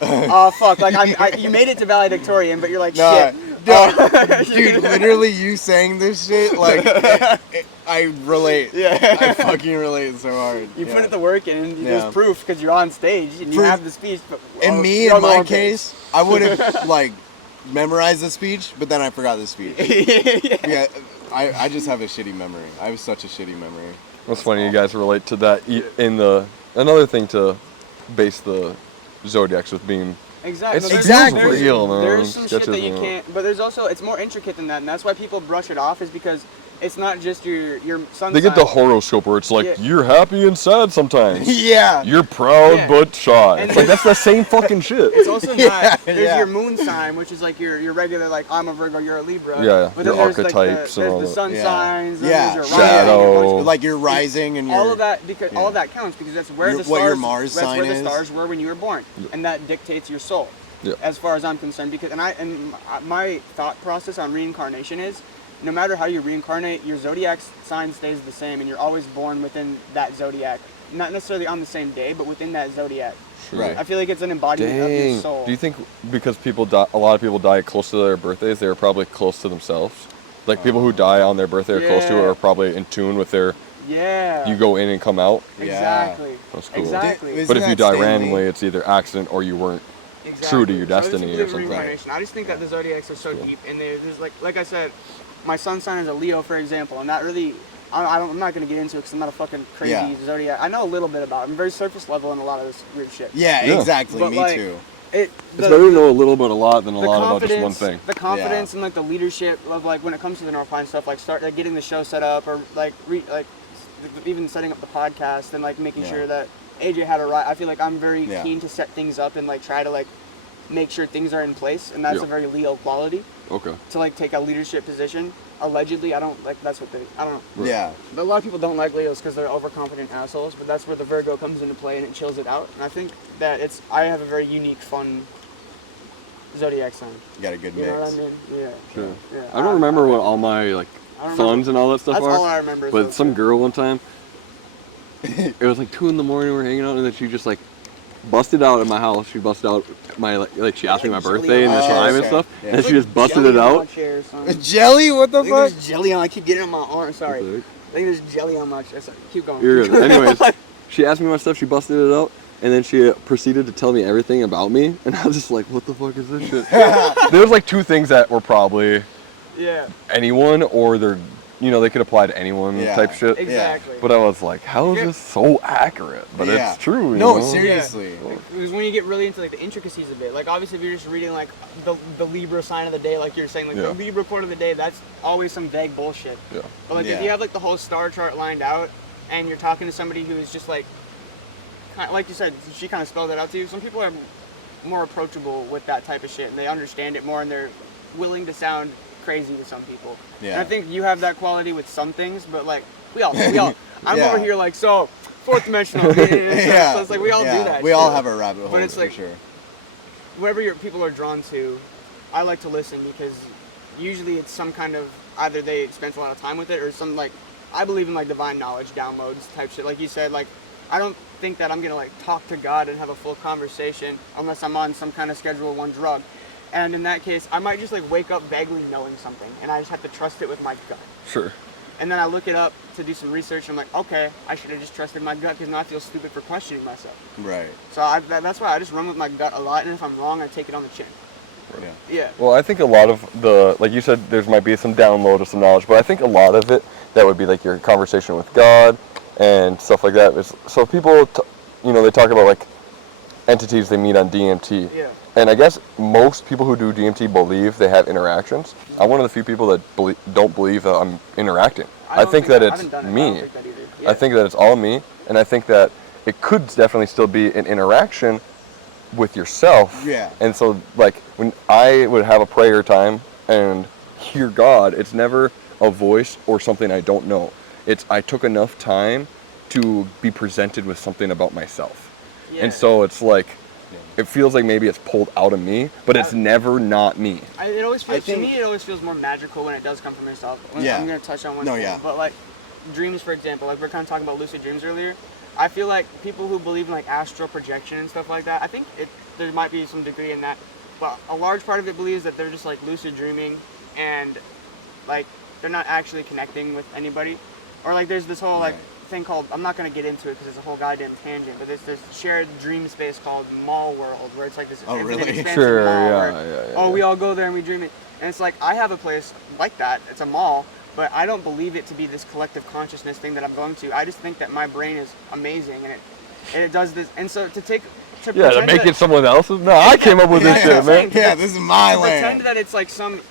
Oh fuck! Like you made it to valedictorian, but you're like Nah, shit. dude, literally you saying this shit, like, I relate. Yeah. I fucking relate so hard. You yeah. put the work in, and Yeah. there's proof because you're on stage and you Proof. have the speech. But In me, you're in on the my wrong case, I would have, like, memorized the speech, but then I forgot the speech. page. Yeah, I just have a shitty memory. I have such a shitty memory. What's funny, you guys relate to that another thing to base the zodiacs with being. Exactly. It's exactly real, man. There's some shit Sketches that you and all. can't, but there's also, it's more intricate than that, and that's why people brush it off, is because it's not just your sun They get the sign. horoscope where it's like, Yeah. you're happy and sad sometimes. Yeah. You're proud Yeah. but shy. And It's like, that's the same fucking shit. It's also Yeah, not, there's yeah. your moon sign, which is like your regular, like, I'm a Virgo, you're a Libra. Yeah, But your then there's archetypes like and all the that. sun Yeah. signs, then Yeah. there's your Shadow. rising, and a bunch of- Like your rising and your... all of that, because yeah. all of that counts, because that's where Your- the what stars, your Mars that's sign where the is. stars were when you were born, and that dictates your soul. Yeah. As far as I'm concerned, because my thought process on reincarnation is, no matter how you reincarnate, your zodiac sign stays the same, and you're always born within that zodiac. Not necessarily on the same day, but within that zodiac. Right. I feel like it's an embodiment of your Dang. soul. Do you think because a lot of people die close to their birthdays, they're probably close to themselves? Like people who die on their birthday or close to it Yeah. are probably in tune with their, Yeah. you go in and come out. Yeah. Exactly. That's cool. Exactly. Isn't But if you that die Stanley? randomly, it's either accident or you weren't true to your So I just destiny believe or in something. reincarnation. I just think that the zodiacs are so deep, and there's like I said, my sun sign is a Leo, for example, and that really, I'm not gonna get into it because I'm not a fucking crazy Yeah. zodiac. I know a little bit about it. I'm very surface level in a lot of this weird shit. Yeah, Yeah. exactly. But, Me like, too. It's better to know a little bit a lot than a the lot about just one confidence, thing. the confidence and like the leadership of like when it comes to the North Pine stuff, like getting the show set up or even setting up the podcast and like making Yeah. sure that AJ had a right. I feel like I'm very Yeah. keen to set things up and like try to like make sure things are in place, and that's Yeah. a very Leo quality Okay. to like take a leadership position. Allegedly, I don't like that's what I don't know. Yeah. But a lot of people don't like Leos because they're overconfident assholes, but that's where the Virgo comes into play and it chills it out. And I think that I have a very unique, fun zodiac sign. Got a good You mix. know what I mean? Yeah. Sure. Yeah. I don't remember what all my like I don't remember. funds and all that stuff That's are. all I remember. is But those some two. girl one time, it was like 2 in the morning, we were hanging out, and then she just like busted out at my house. She busted out my like she asked me my birthday and the Oh, time and okay. stuff, Yeah. and she just busted Jelly it on my out. chair, son. Jelly? What the I think fuck? there's jelly on. I keep getting it on my arm. Sorry. What the heck? I think there's jelly on my chair. Sorry. Keep going. You're Keep good. going. Anyways, she asked me my stuff. She busted it out, and then she proceeded to tell me everything about me, and I was just like, "What the fuck is this shit?" There was like 2 things that were probably Yeah. anyone, or they're, they could apply to anyone Yeah. type shit. Exactly. But I was like, how is Yeah. this so accurate? But Yeah. it's true. No, you know? seriously. Because when you get really into like the intricacies of it, like obviously if you're just reading like the Libra sign of the day, like you're saying, like Yeah. the Libra quote of the day, that's always some vague bullshit. Yeah. But like Yeah. if you have like the whole star chart lined out, and you're talking to somebody who is just like you said, she kind of spelled that out to you. Some people are more approachable with that type of shit, and they understand it more, and they're willing to sound crazy to some people. Yeah. And I think you have that quality with some things, but like we all, I'm Yeah. over here like so. Fourth dimensional. So it's like we all yeah. do that. We all shit. have a rabbit hole, But it's for like- sure. Whatever your people are drawn to, I like to listen because usually it's some kind of either they spent a lot of time with it or some like I believe in like divine knowledge downloads type shit. Like you said, like I don't think that I'm gonna like talk to God and have a full conversation unless I'm on some kind of Schedule 1 drug. And in that case, I might just like wake up vaguely knowing something, and I just have to trust it with my gut. Sure. And then I look it up to do some research. And I'm like, okay, I should have just trusted my gut because now I feel stupid for questioning myself. Right. So that's why I just run with my gut a lot, and if I'm wrong, I take it on the chin. Yeah. Yeah. Well, I think a lot of like you said, there might be some download of some knowledge, but I think a lot of it, that would be like your conversation with God and stuff like that. So people, they talk about like entities they meet on DMT. Yeah. And I guess most people who do DMT believe they have interactions. I'm one of the few people that don't believe that I'm interacting. I don't think that I it's haven't done it. I me. don't think that either. Yeah. I think that it's all me, and I think that it could definitely still be an interaction with yourself. Yeah. And so, like, when I would have a prayer time and hear God, it's never a voice or something I don't know. It's I took enough time to be presented with something about myself. Yeah. And so it's like, it feels like maybe it's pulled out of me, but it's never not me. It always feels, think- to me, it always feels more magical when it does come from yourself. Yeah. I'm going to touch on one No, thing. yeah. But like dreams, for example, like we are kind of talking about lucid dreams earlier. I feel like people who believe in like astral projection and stuff like that, I think there might be some degree in that, but a large part of it believes that they're just like lucid dreaming, and like they're not actually connecting with anybody, or like there's this whole like thing called, I'm not gonna get into it because it's a whole goddamn tangent, but there's this shared dream space called Mall World where it's like this infinite expansive Sure, mall yeah, where, yeah. we all go there and we dream it, and it's like I have a place like that. It's a mall. But I don't believe it to be this collective consciousness thing that I'm going to. I just think that my brain is amazing, and it does this. And so to make it someone else's. No, I came up with this shit, man. Yeah, this is my to land. pretend that it's like something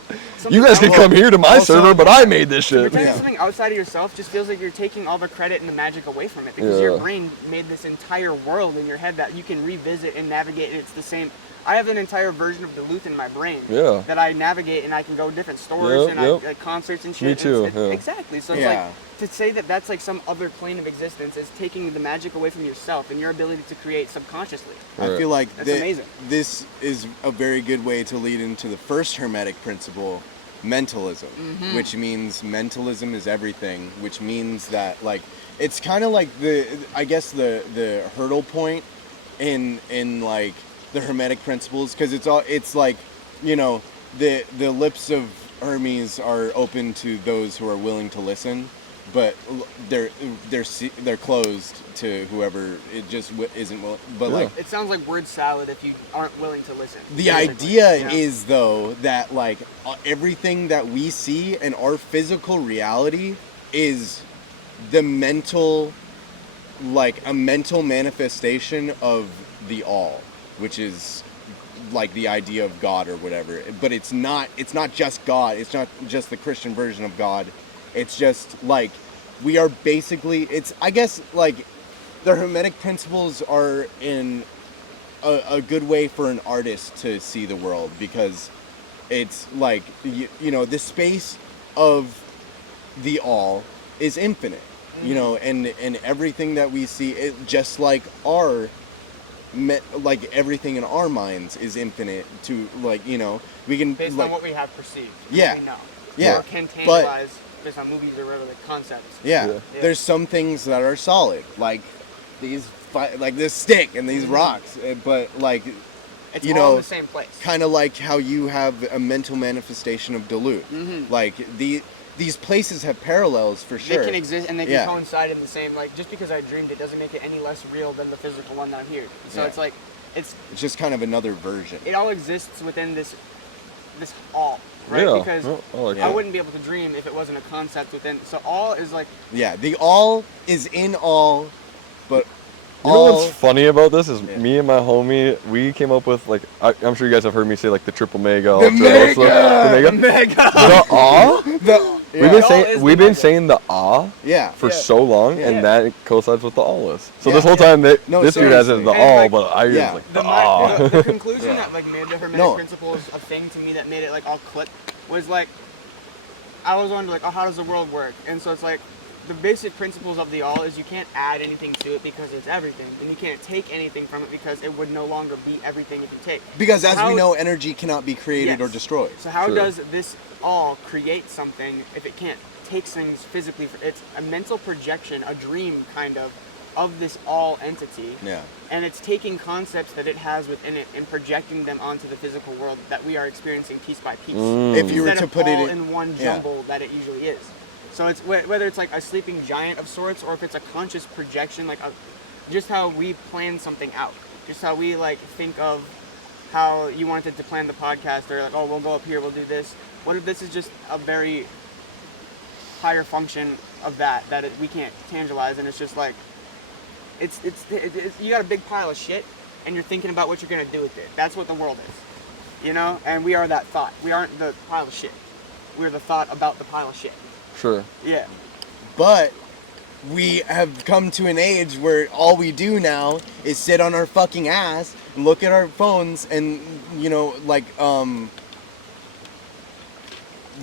You guys can come here to my also- server, but I made this shit. pretend something outside of yourself just feels like you're taking all the credit and the magic away from it, because your brain made this entire world in your head that you can revisit and navigate. And it's the same. I have an entire version of Duluth in my brain that I navigate, and I can go to different stores and I, like concerts and shit. Me too. Exactly. So it's like to say that that's like some other plane of existence is taking the magic away from yourself and your ability to create subconsciously. I feel like That's amazing. This is a very good way to lead into the first Hermetic principle, mentalism, which means mentalism is everything, which means that like it's kind of like the hurdle point in like the Hermetic principles, because it's like, you know, the lips of Hermes are open to those who are willing to listen, but they're closed to whoever it just isn't willing. But like, it sounds like word salad if you aren't willing to listen. the idea is though that like everything that we see and our physical reality is the mental, like a mental manifestation of the all, which is like the idea of God or whatever. But it's not just God. It's not just the Christian version of God. It's just like we are basically, it's, I guess, like the Hermetic principles are in a good way for an artist to see the world, because it's like, you know, the space of the all is infinite, you know, and everything that we see, it just like like everything in our minds is infinite to, like, you know, we can based like, on what we have perceived. Yeah. What we know. Yeah. Or can tantalize based on movies or whatever, the concepts. yeah. There's some things that are solid, like these, like this stick and these rocks, but like, It's you all know, in the same place. kind of like how you have a mental manifestation of Duluth. Like these places have parallels for sure. They can exist and they can Yeah. coincide in the same, like, just because I dreamed it doesn't make it any less real than the physical one that I'm here. So Yeah. it's like, It's just kind of another version. it all exists within this all, right? Yeah. Because I like I that. wouldn't be able to dream if it wasn't a concept within, so all is like, Yeah, the all is in all, but You know all. what's funny about this is me and my homie, we came up with, like, I'm sure you guys have heard me say, like, the triple mega. The mega! The mega! The awe? We've been saying the awe Yeah. for so long, Yeah. and that coincides with the all is. So Yeah. this whole time, this No, dude has it as the seriously. And, all, like, but I yeah. was like, the awe. the conclusion that like made the Hermetic principles a thing to me that made it like all click was like, I was wondering like, oh, how does the world work? And so it's like, the basic principles of the all is you can't add anything to it because it's everything, and you can't take anything from it because it would no longer be everything if you take. Because as How- we know, energy cannot be created or Yes. destroyed. So how Sure. does this all create something if it can't take things physically? It's a mental projection, a dream kind of this all entity. Yeah. And it's taking concepts that it has within it and projecting them onto the physical world that we are experiencing piece by piece. If you were Instead to of put it all in, in one yeah. jumble that it usually is. So it's whether it's like a sleeping giant of sorts, or if it's a conscious projection, like just how we plan something out, just how we like think of how you wanted to plan the podcast, or like, oh, we'll go up here, we'll do this. What if this is just a very higher function of that we can't tangibilize, and it's just like it's you got a big pile of shit and you're thinking about what you're gonna do with it. That's what the world is, you know. And we are that thought. We aren't the pile of shit. We're the thought about the pile of shit. Sure. Yeah. But we have come to an age where all we do now is sit on our fucking ass and look at our phones and, you know, like,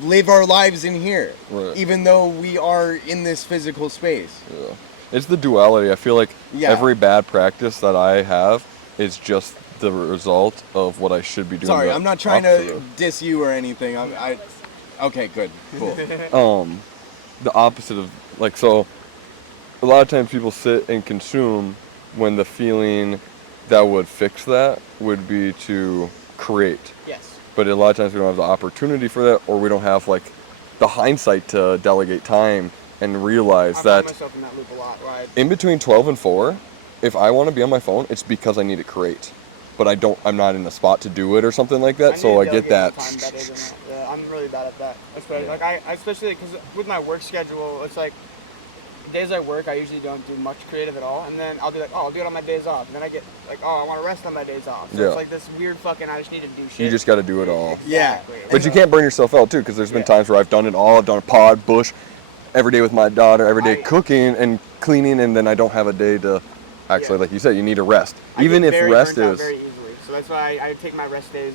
live our lives in here. Right. Even though we are in this physical space. Yeah. It's the duality. I feel like every bad practice that I have is just the result of what I should be doing. Sorry, the I'm not trying opposite to of. diss you or anything. Okay, good. Cool. The opposite of, like, so a lot of times people sit and consume when the feeling that would fix that would be to create. Yes. But a lot of times we don't have the opportunity for that, or we don't have like the hindsight to delegate time and realize I that find myself in that loop a lot, right? in between 12 and 4, if I want to be on my phone, it's because I need to create. But I'm not in the spot to do it or something like that, so I get that. Yeah, I'm really bad at that. Especially, especially because with my work schedule, it's like days I work, I usually don't do much creative at all, and then I'll be like, oh, I'll do it on my days off, and then I get like, oh, I want to rest on my days off. So it's like this weird fucking, I just need to do shit. You just got to do it all. Exactly. Yeah. But you can't burn yourself out too, because there's been times where I've done it all. I've done a pod, bush, every day with my daughter, every day cooking and cleaning, and then I don't have a day to actually, like you said, you need to rest. Even if rest is. Very easily. So that's why I take my rest days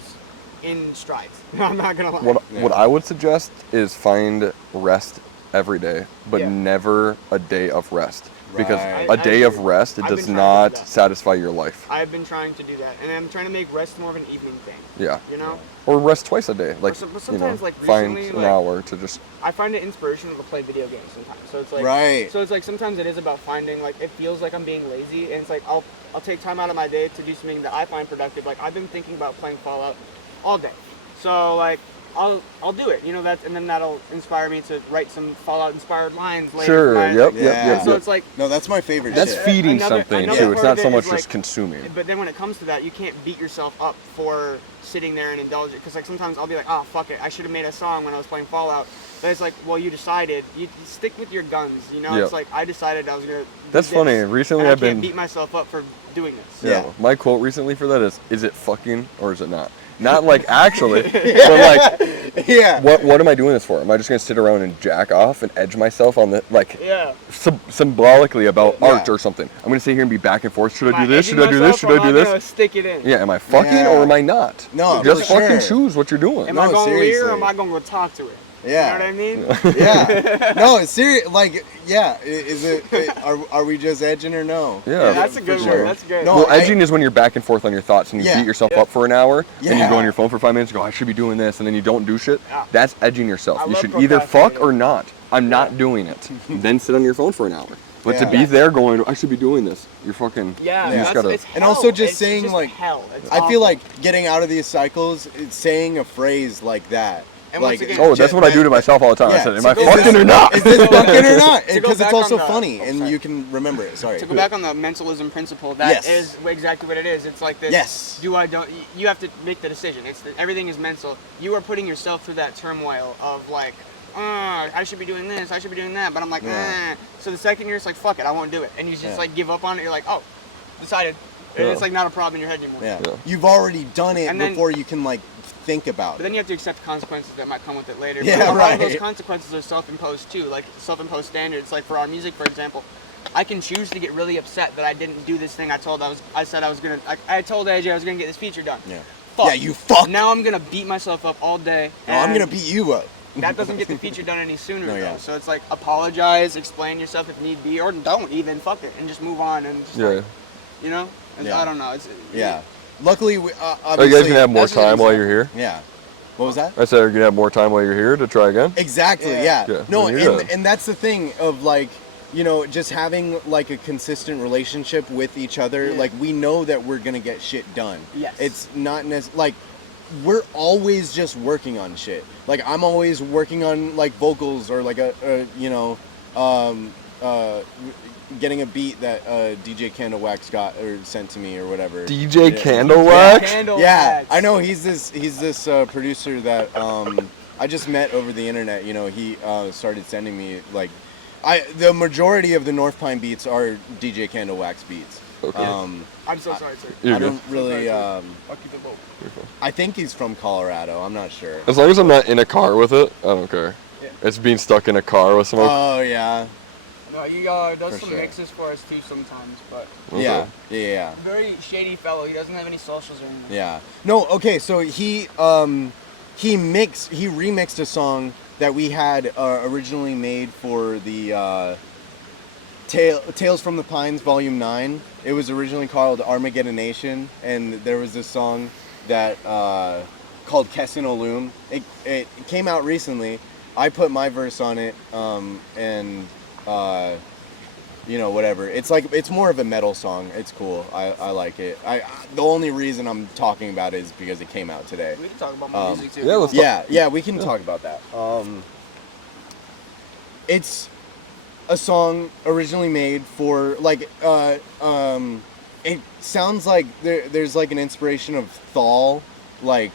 in strides. I'm not gonna lie. What I would suggest is find rest every day, but never a day of rest. Because a day of rest, it does not satisfy your life. I've been trying to do that, and I'm trying to make rest more of an evening thing. Yeah. You know? Or rest twice a day. Like, but sometimes, like, find recently, an hour to just... I find it inspirational to play video games sometimes. So it's like... Right. So it's like sometimes it is about finding, like, it feels like I'm being lazy, and it's like I'll take time out of my day to do something that I find productive. Like, I've been thinking about playing Fallout all day. So, like, I'll do it, and then that'll inspire me to write some Fallout-inspired lines later. Sure, yep. So it's like... No, that's my favorite That's shit. feeding something, too. It's not so much just consuming. But then when it comes to that, you can't beat yourself up for sitting there and indulge it. Because, like, sometimes I'll be like, oh, fuck it, I should have made a song when I was playing Fallout. But it's like, well, you decided. You stick with your guns, It's like, I decided I was going to That's funny. Recently I've been... I can't beat myself up for doing this. Yeah. My quote recently for that is it fucking or is it not? Not like actually, but like, what am I doing this for? Am I just gonna sit around and jack off and edge myself on the symbolically about art or something? I'm gonna sit here and be back and forth. Should I do this? Should I do this? Should I do this? Stick it in. Yeah. Am I fucking or am I not? No, just fucking choose what you're doing. Am I gonna leer or am I gonna go talk to it? Yeah. You know what I mean? Yeah. No, it's serious. Like, is it? Are we just edging or no? Yeah. That's a good word. That's good. No, well, edging is when you're back and forth on your thoughts and you beat yourself up for an hour and you go on your phone for 5 minutes and go, I should be doing this, and then you don't do shit. Yeah. That's edging yourself. You should either fuck or not. I'm not doing it. Then sit on your phone for an hour. But to be there going, I should be doing this. You're fucking. Yeah. You just gotta. It's hell. And also just it's saying just like, hell. It's I feel like getting out of these cycles, it's saying a phrase like that. And like, once again, oh, that's what I do to myself all the time. I said, am I is fucking or not? Is this fucking or not? Because it's also on the- funny and you can remember it. Sorry. To go back on the mentalism principle, that is exactly what it is. It's like this. Yes. You have to make the decision. Everything is mental. You are putting yourself through that turmoil of like, I should be doing this, I should be doing that, but I'm like, So the second you're just like, fuck it, I won't do it, and you just like give up on it. You're like, oh, decided. And it's like not a problem in your head anymore. Yeah. You've already done it before you can like think about it. But then you have to accept the consequences that might come with it later. Yeah, but a lot of those consequences are self-imposed too, like self-imposed standards. Like for our music, for example, I can choose to get really upset that I didn't do this thing I told AJ I was gonna get this feature done. Yeah. Fuck. Yeah, you fuck. Now I'm gonna beat myself up all day. No, I'm gonna beat you up. That doesn't get the feature done any sooner. No, yeah. So it's like apologize, explain yourself if need be, or don't even fuck it and just move on and just like, I don't know. Luckily, are you guys gonna have more time while you're here? Yeah. What was that? I said, are you gonna have more time while you're here to try again? Exactly. Yeah. No, well, and that's the thing of like, just having like a consistent relationship with each other. Like we know that we're gonna get shit done. Yes. It's not like we're always just working on shit. Like I'm always working on like vocals or like getting a beat that DJ Candlewax got or sent to me or whatever. DJ Candlewax? Yeah, I know he's this producer that I just met over the internet. He started sending me like the majority of the North Pine beats are DJ Candlewax beats. Okay. I'm so sorry, sir. I don't really. I'll keep it low. I think he's from Colorado. I'm not sure. As long as I'm not in a car with it, I don't care. Yeah. It's being stuck in a car with someone. Oh yeah. No, he does some mixes for us too sometimes, but yeah. Very shady fellow. He doesn't have any socials or anything. Yeah. No. Okay. So he remixed a song that we had originally made for the Tales from the Pines Volume 9. It was originally called Armageddon Nation, and there was this song that called Kessin Olum. It came out recently. I put my verse on it, and whatever. It's like it's more of a metal song. It's cool. I like it. The only reason I'm talking about it is because it came out today. We can talk about more music too. Yeah, let's we can talk about that. It's a song originally made for like it sounds like there's like an inspiration of Thal, like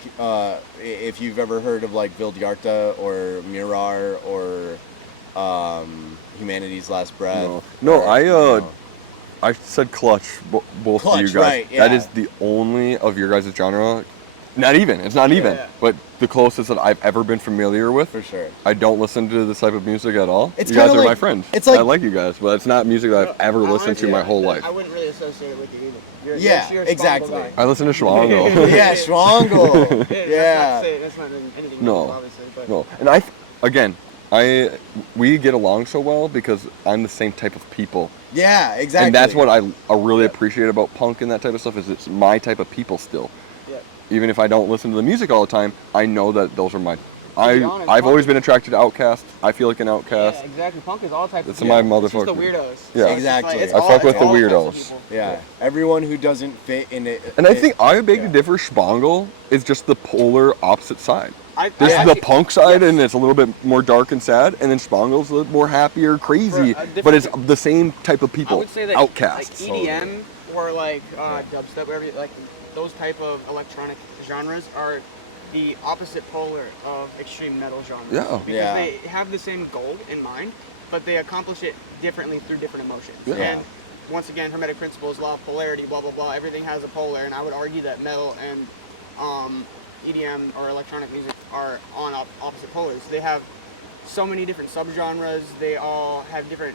if you've ever heard of like Vildhjarta or Mirar or Humanity's Last Breath. I said Clutch, both Clutch, of you guys. right, yeah. That is the only of your guys' genre. Not even. It's not even. But the closest that I've ever been familiar with. For sure. I don't listen to this type of music at all. It's you guys kinda are my like- friends. it's like- I like you guys, but it's not music that I've ever listened to my whole life. I wouldn't really associate it with you either. Yeah, you're a exactly. Spangle guy. I listen to Schwango. Yeah, Schwangle. Yeah. That's not anything No. negative, obviously. But No, and we get along so well because I'm the same type of people. Yeah, exactly. And that's what I really appreciate about punk and that type of stuff is it's my type of people still. Yeah. Even if I don't listen to the music all the time, I know that those are my. be honest, I've punk always is- been attracted to Outcast. I feel like an Outcast. Yeah, exactly. Punk is all types It's of my people. It's just the motherfucker. weirdos. Yeah. Exactly. It's I all- fuck with it's the all types of weirdos. people. Yeah. Everyone who doesn't fit in it. And I think I beg to differ. Schwangle is just the polar opposite side. There's the actually- punk side, yes. and it's a little bit more dark and sad, and then Spangle's a little more happier, crazy, For a different- but it's the same type of people. I would say that Outcasts. like EDM or like dubstep, whatever, like those type of electronic genres are the opposite polar of extreme metal genres. Yeah. Because Yeah. they have the same goal in mind, but they accomplish it differently through different emotions. Yeah. And once again, Hermetic Principles, law of polarity, blah blah blah. Everything has a polar, and I would argue that metal and EDM or electronic music are on opposite polars. They have so many different subgenres. They all have different,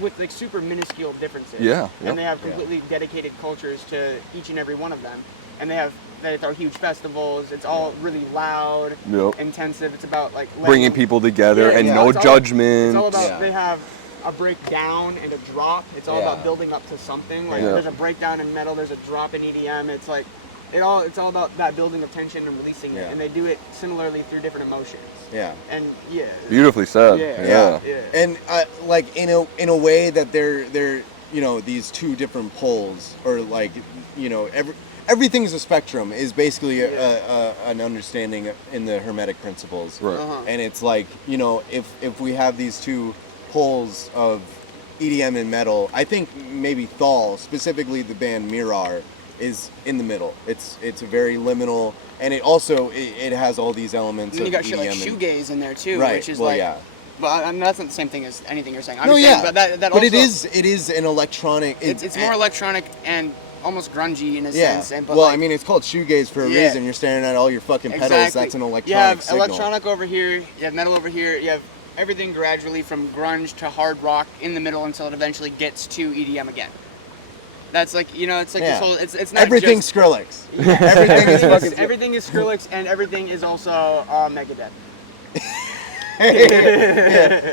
with super minuscule differences. Yeah, And yep. they have completely dedicated cultures to each and every one of them. And they throw huge festivals. It's all really loud, Yep. intensive. It's about Bringing letting- people together and no It's all- judgment. It's all about Yeah. they have a breakdown and a drop. It's all about building up to something. Like Yeah. there's a breakdown in metal, there's a drop in EDM. It's like it's all about that building of tension and releasing it. Yeah. And they do it similarly through different emotions. Yeah. And yeah. Beautifully said. Yeah. Yeah. And like in a way that they're these two different poles, or everything's a spectrum is basically an understanding in the Hermetic Principles. Right. And it's like, if we have these two poles of EDM and metal, I think maybe Thal, specifically the band Mirar, is in the middle. It's a very liminal, and it also it has all these elements And then you of got shit like EDM and- shoegaze in there too, Right, which is well, yeah. Well, I mean, that's not the same thing as anything you're saying. I'm No, just yeah, saying, but that but also, it is an electronic. It's more electronic and almost grungy in a Yeah. sense. And, but Well, like, I mean, it's called shoegaze for a Yeah. reason. You're staring at all your fucking pedals. exactly. That's an electronic You have signal. electronic over here. You have metal over here. You have everything gradually from grunge to hard rock in the middle until it eventually gets to EDM again. That's like it's like Yeah. this whole. It's not Everything's just, Skrillex. Yeah, Everything is fucking. everything is Skrillex and everything is also Megadeth.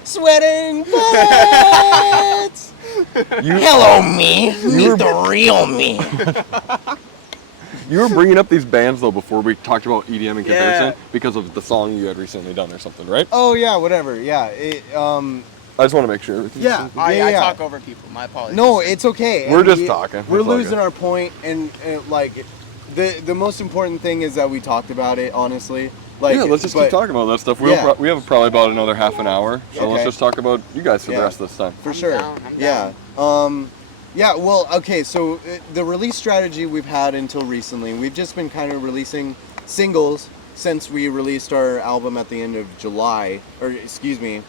Sweating bullets. Hello, me. Meet the real me. You were bringing up these bands though before we talked about EDM in comparison Yeah. because of the song you had recently done or something, right? Oh yeah, whatever. Yeah. I just want to make sure. everything's Yeah. simple. I talk over people. My apologies. No, it's okay. We're And just talking. We're It's all losing good. our point, and like the most important thing is that we talked about it honestly. Like, Yeah, let's just but- keep talking about that stuff. Yeah. We have probably about another half an hour, so Okay. let's just talk about you guys for the Yeah. rest of this time. For I'm sure. down, I'm yeah. down. Yeah. Well, okay. So the release strategy we've had until recently, we've just been kind of releasing singles since we released our album at the end of July, or excuse me,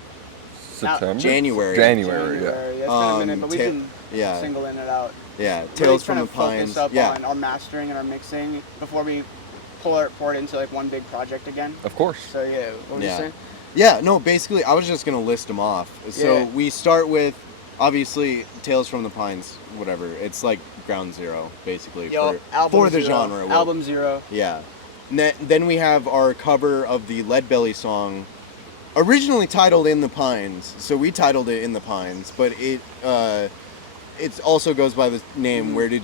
September? January. January, yeah. Yeah, it's been a minute, but we've been yeah. singling it out. Yeah. Really Tales trying from the to focus Pines. up Yeah. on our mastering and our mixing before we pour it into like one big project again. Of course. So yeah, what were you Yeah. saying? Yeah, no, basically, I was just going to list them off. So Yeah. we start with, obviously, Tales from the Pines, whatever. It's like ground zero, basically, for the genre. Well, Album zero. Yeah. Then we have our cover of the Leadbelly song, originally titled In the Pines. So we titled it In the Pines, but it also goes by the name Where Did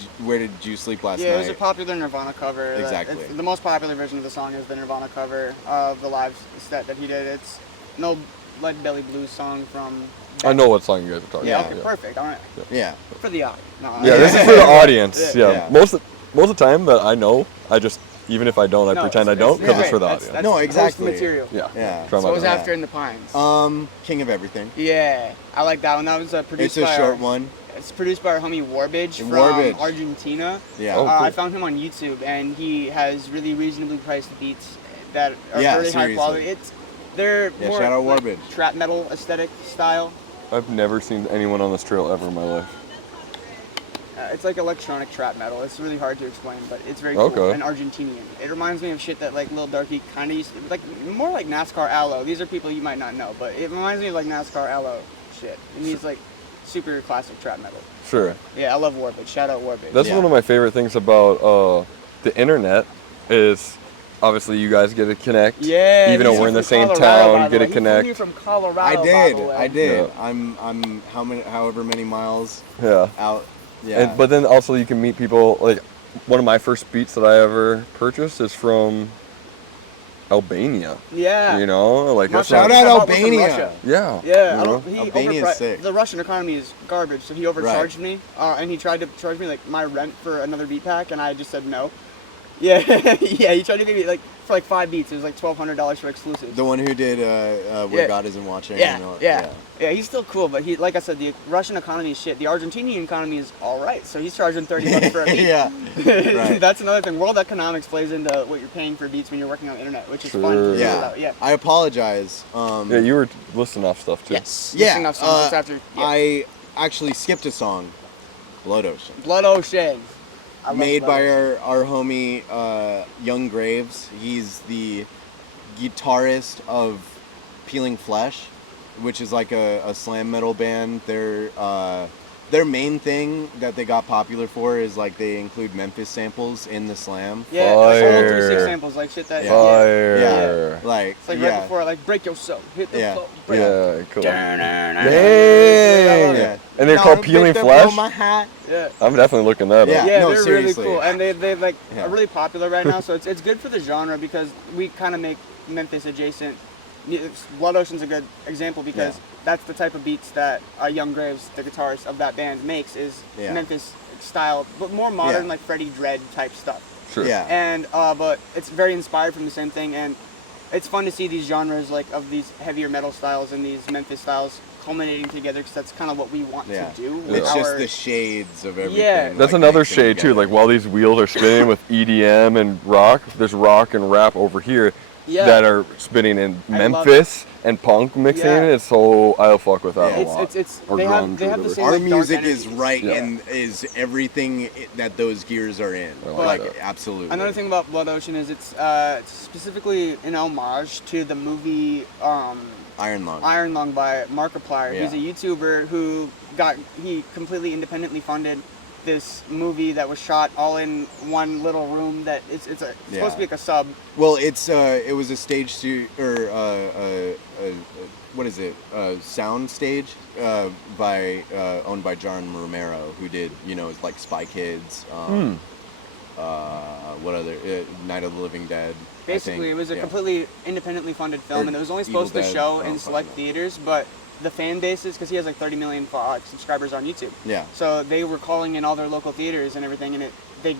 You Sleep Last Night? Yeah, it was a popular Nirvana cover. Exactly. The most popular version of the song is the Nirvana cover of the live set that he did. It's no Lead Belly Blues song from. I know what song you guys are talking Yeah. about. Okay. Perfect. All right. Yeah. For the audience. No, Yeah, this is for the audience. Yeah. Yeah. Yeah. Most of the time that I know, I just, even if I don't, I No, pretend I it's- don't because yeah. it's for the That's- audience. that's No, host exactly. material. Yeah. Yeah. Try So my what was best. After in the Pines? King of Everything. Yeah, I like that one. That was produced It's by a short our, one. It's produced by our homie Warbage from Warbage. Argentina. Yeah. Oh, I cool. found him on YouTube, and he has really reasonably priced beats that are Yeah, really high seriously. quality. They're Yeah, more shout out like Warbage. trap metal aesthetic style. I've never seen anyone on this trail ever in my life. It's like electronic trap metal. It's really hard to explain, but it's very cool Okay. and Argentinian. It reminds me of shit that like Lil Darky kind of used to, like more like NASCAR Aloe. These are people you might not know, but it reminds me of like NASCAR Aloe shit. And he's like super classic trap metal. Sure. Yeah, I love Warbage. Shout out Warbage. That's Yeah. one of my favorite things about the internet is obviously you guys get to connect. Yeah, Even though he's we're in the from same Colorado, town, by you the get to way. He connect. flew here from Colorado. I by did. the way. I did. Yeah. I'm however many miles Yeah. out. Yeah. But then also you can meet people, like one of my first beats that I ever purchased is from Albania. Yeah. You know, like that's Shout not- out I bought one from Albania. Russia. Yeah. Yeah, you I know? don't, he Albania is sick. The Russian economy is garbage, so he overcharged me, and he tried to charge me like my rent for another beat pack, and I just said no. Yeah, yeah, he tried to give me like for like 5 beats. It was like $1,200 for exclusives. The one who did Where Yeah. God Isn't Watching. Yeah, and all- yeah, he's still cool, but he, like I said, the Russian economy is shit. The Argentinian economy is all right, so he's charging $30 for a beat. Yeah. Right. That's another thing. World economics plays into what you're paying for beats when you're working on the internet, which is fun. Sure. To Yeah. yeah. I apologize. Yeah, you were listing off stuff too. Yes. Yeah. Listening off songs after. Yeah. I actually skipped a song, Blood Ocean. Blood Ocean. I love Made Blood by Ocean. our homie Young Graves. He's the guitarist of Peeling Flesh, which is like a slam metal band. Their main thing that they got popular for is like they include Memphis samples in the slam. Yeah, like all Fire. 3 6 samples, like shit that. Yeah. Fire. Yeah, like It's like yeah. right before, like break yourself, hit the Yeah. floor, break. Yeah, cool. Dang. Dang. Yeah. And they're called Peeling Flesh? Yeah. I'm definitely looking that Yeah. up. Yeah, no, they're seriously. really cool, and they like Yeah. are really popular right now. So it's good for the genre because we kind of make Memphis adjacent. Blood Ocean's a good example because Yeah. that's the type of beats that Young Graves, the guitarist of that band, makes is Yeah. Memphis style, but more modern, Yeah. like Freddie Dredd type stuff. Sure. Yeah. And but it's very inspired from the same thing, and it's fun to see these genres like of these heavier metal styles and these Memphis styles culminating together because that's kind of what we want Yeah. to do. With It's our, just the shades of everything. Yeah. That's like, another mixing shade too. together. Like while these wheels are spinning with EDM and rock, there's rock and rap over here Yeah. that are spinning in I love Memphis and punk mixing. Yeah. It's so I'll fuck with that Yeah. a lot. It's Or they grunge have or the whatever. same Our like, dark music is energies. right Yeah. and is everything that those gears are in. I like Like that. absolutely. Another thing about Blood Ocean is it's specifically an homage to the movie Iron Lung. Iron Lung by Markiplier. Yeah. He's a YouTuber who he completely independently funded this movie that was shot all in one little room that it's supposed to be like a sub. Well, it was a stage suit or what is it? Sound stage by owned by John Romero, who did like Spy Kids. What other Night of the Living Dead? I Basically, think. it was a Yeah. completely independently funded film, Or and it was only Evil supposed to Dead. show Oh, in fuck select no. theaters, but the fan bases, because he has like 30 million subscribers on YouTube. Yeah. So they were calling in all their local theaters and everything, and they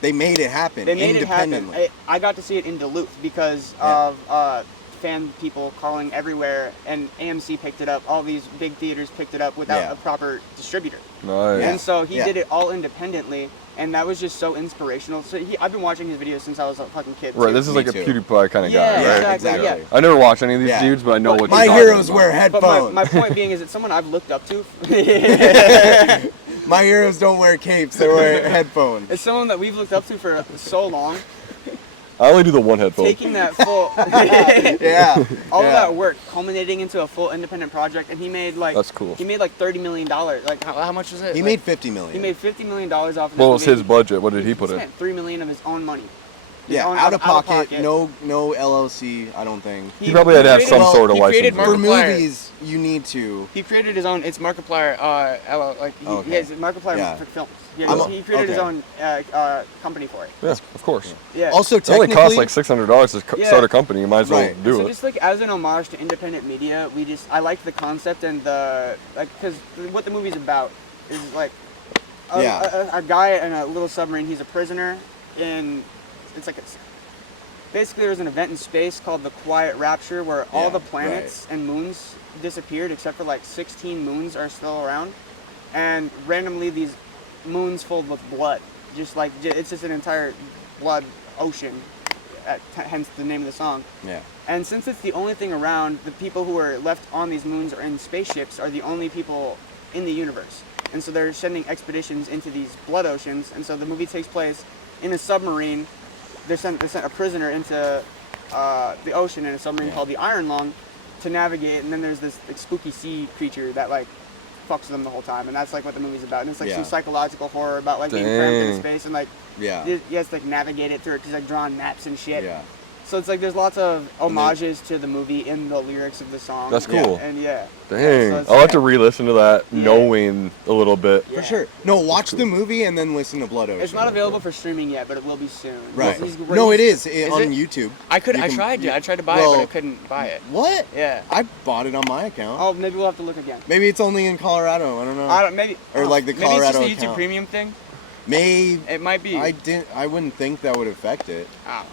They made it happen. made it happen. independently. I got to see it in Duluth because Yeah. of fan people calling everywhere, and AMC picked it up. All these big theaters picked it up without Yeah. a proper distributor. Nice. Yeah. And so he Yeah. did it all independently, and that was just so inspirational. So I've been watching his videos since I was a fucking kid. Right, too. this is Me like a too. PewDiePie kind of Yeah, guy, right? exactly, yeah. I never watched any of these Yeah. dudes, but I know But what My you're heroes talking wear about. But headphones. my point being is it's someone I've looked up to. My heroes don't wear capes; they wear headphones. It's someone that we've looked up to for so long. I only do the one headphone. Taking that full, Yeah. all yeah. of that work, culminating into a full independent project, and he made like That's cool. He made like $30 million. Like how much was it? He Like, made $50 million. He made $50 million off of this What was movie. his budget? What did he put in? spent $3 million of his own money. Yeah, out of pocket, no LLC, I don't think. He probably had to have created- some sort of he created license. For Markiplier. movies, you need to. He created his own. It's Markiplier. Okay. He has Markiplier Yeah. for films. He created his okay. own company for it. Yeah, of course. Yeah. Also, It only technically, costs like $600 to start a company. You might as well Right. do So it. just like as an homage to independent media, I liked the concept and the because what the movie's about is like a guy in a little submarine. He's a prisoner in basically there's an event in space called the Quiet Rapture where all the planets and moons disappeared except for like 16 moons are still around, and randomly these moons filled with blood, it's just an entire blood ocean. Hence the name of the song. Yeah. And since it's the only thing around, the people who are left on these moons or in spaceships are the only people in the universe. And so they're sending expeditions into these blood oceans. And so the movie takes place in a submarine. They sent a prisoner into the ocean in a submarine called the Iron Lung to navigate. And then there's this spooky sea creature that fucks them the whole time. And that's what the movie's about. And it's some psychological horror about being crammed in space and he has to navigate it through it. He's drawing maps and shit. Yeah. So it's there's lots of homages to the movie in the lyrics of the song. That's cool. And Dang. So I'll have to re-listen to that knowing a little bit. For sure. No, watch the movie and then listen to Blood Ocean. It's not available for streaming yet, but it will be soon. Right. No, it is on it? YouTube. I tried to buy it, but I couldn't buy it. What? Yeah. I bought it on my account. Oh, maybe we'll have to look again. Maybe it's only in Colorado. I don't know. Maybe. Or the Colorado Maybe it's just a YouTube account. Premium thing. Maybe. It might be. I wouldn't think that would affect it. Oh.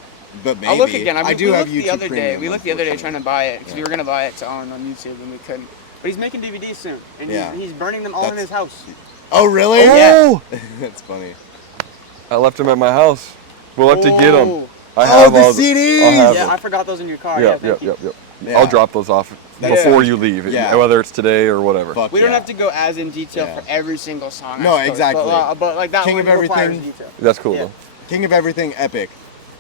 But maybe. I'll look again. I do we have looked YouTube the other day. Premium, We looked the other day unfortunately. trying to buy it because we were gonna buy it to own on YouTube and we couldn't. But he's making DVDs soon, and he's burning them all in his house. Oh, really? Yeah. That's funny. I left them at my house. We'll have to get them. I Oh, have the all CDs! I'll have Yeah, them. I forgot those in your car. Yep, Thank you. Yeah. I'll drop those off That's- before you leave, Yeah. whether it's today or whatever. Fuck We don't yeah. have to go as in detail Yeah. for every single song. No, I suppose, exactly. But that King one of requires Everything. detail. That's cool Yeah. though. King of Everything, epic.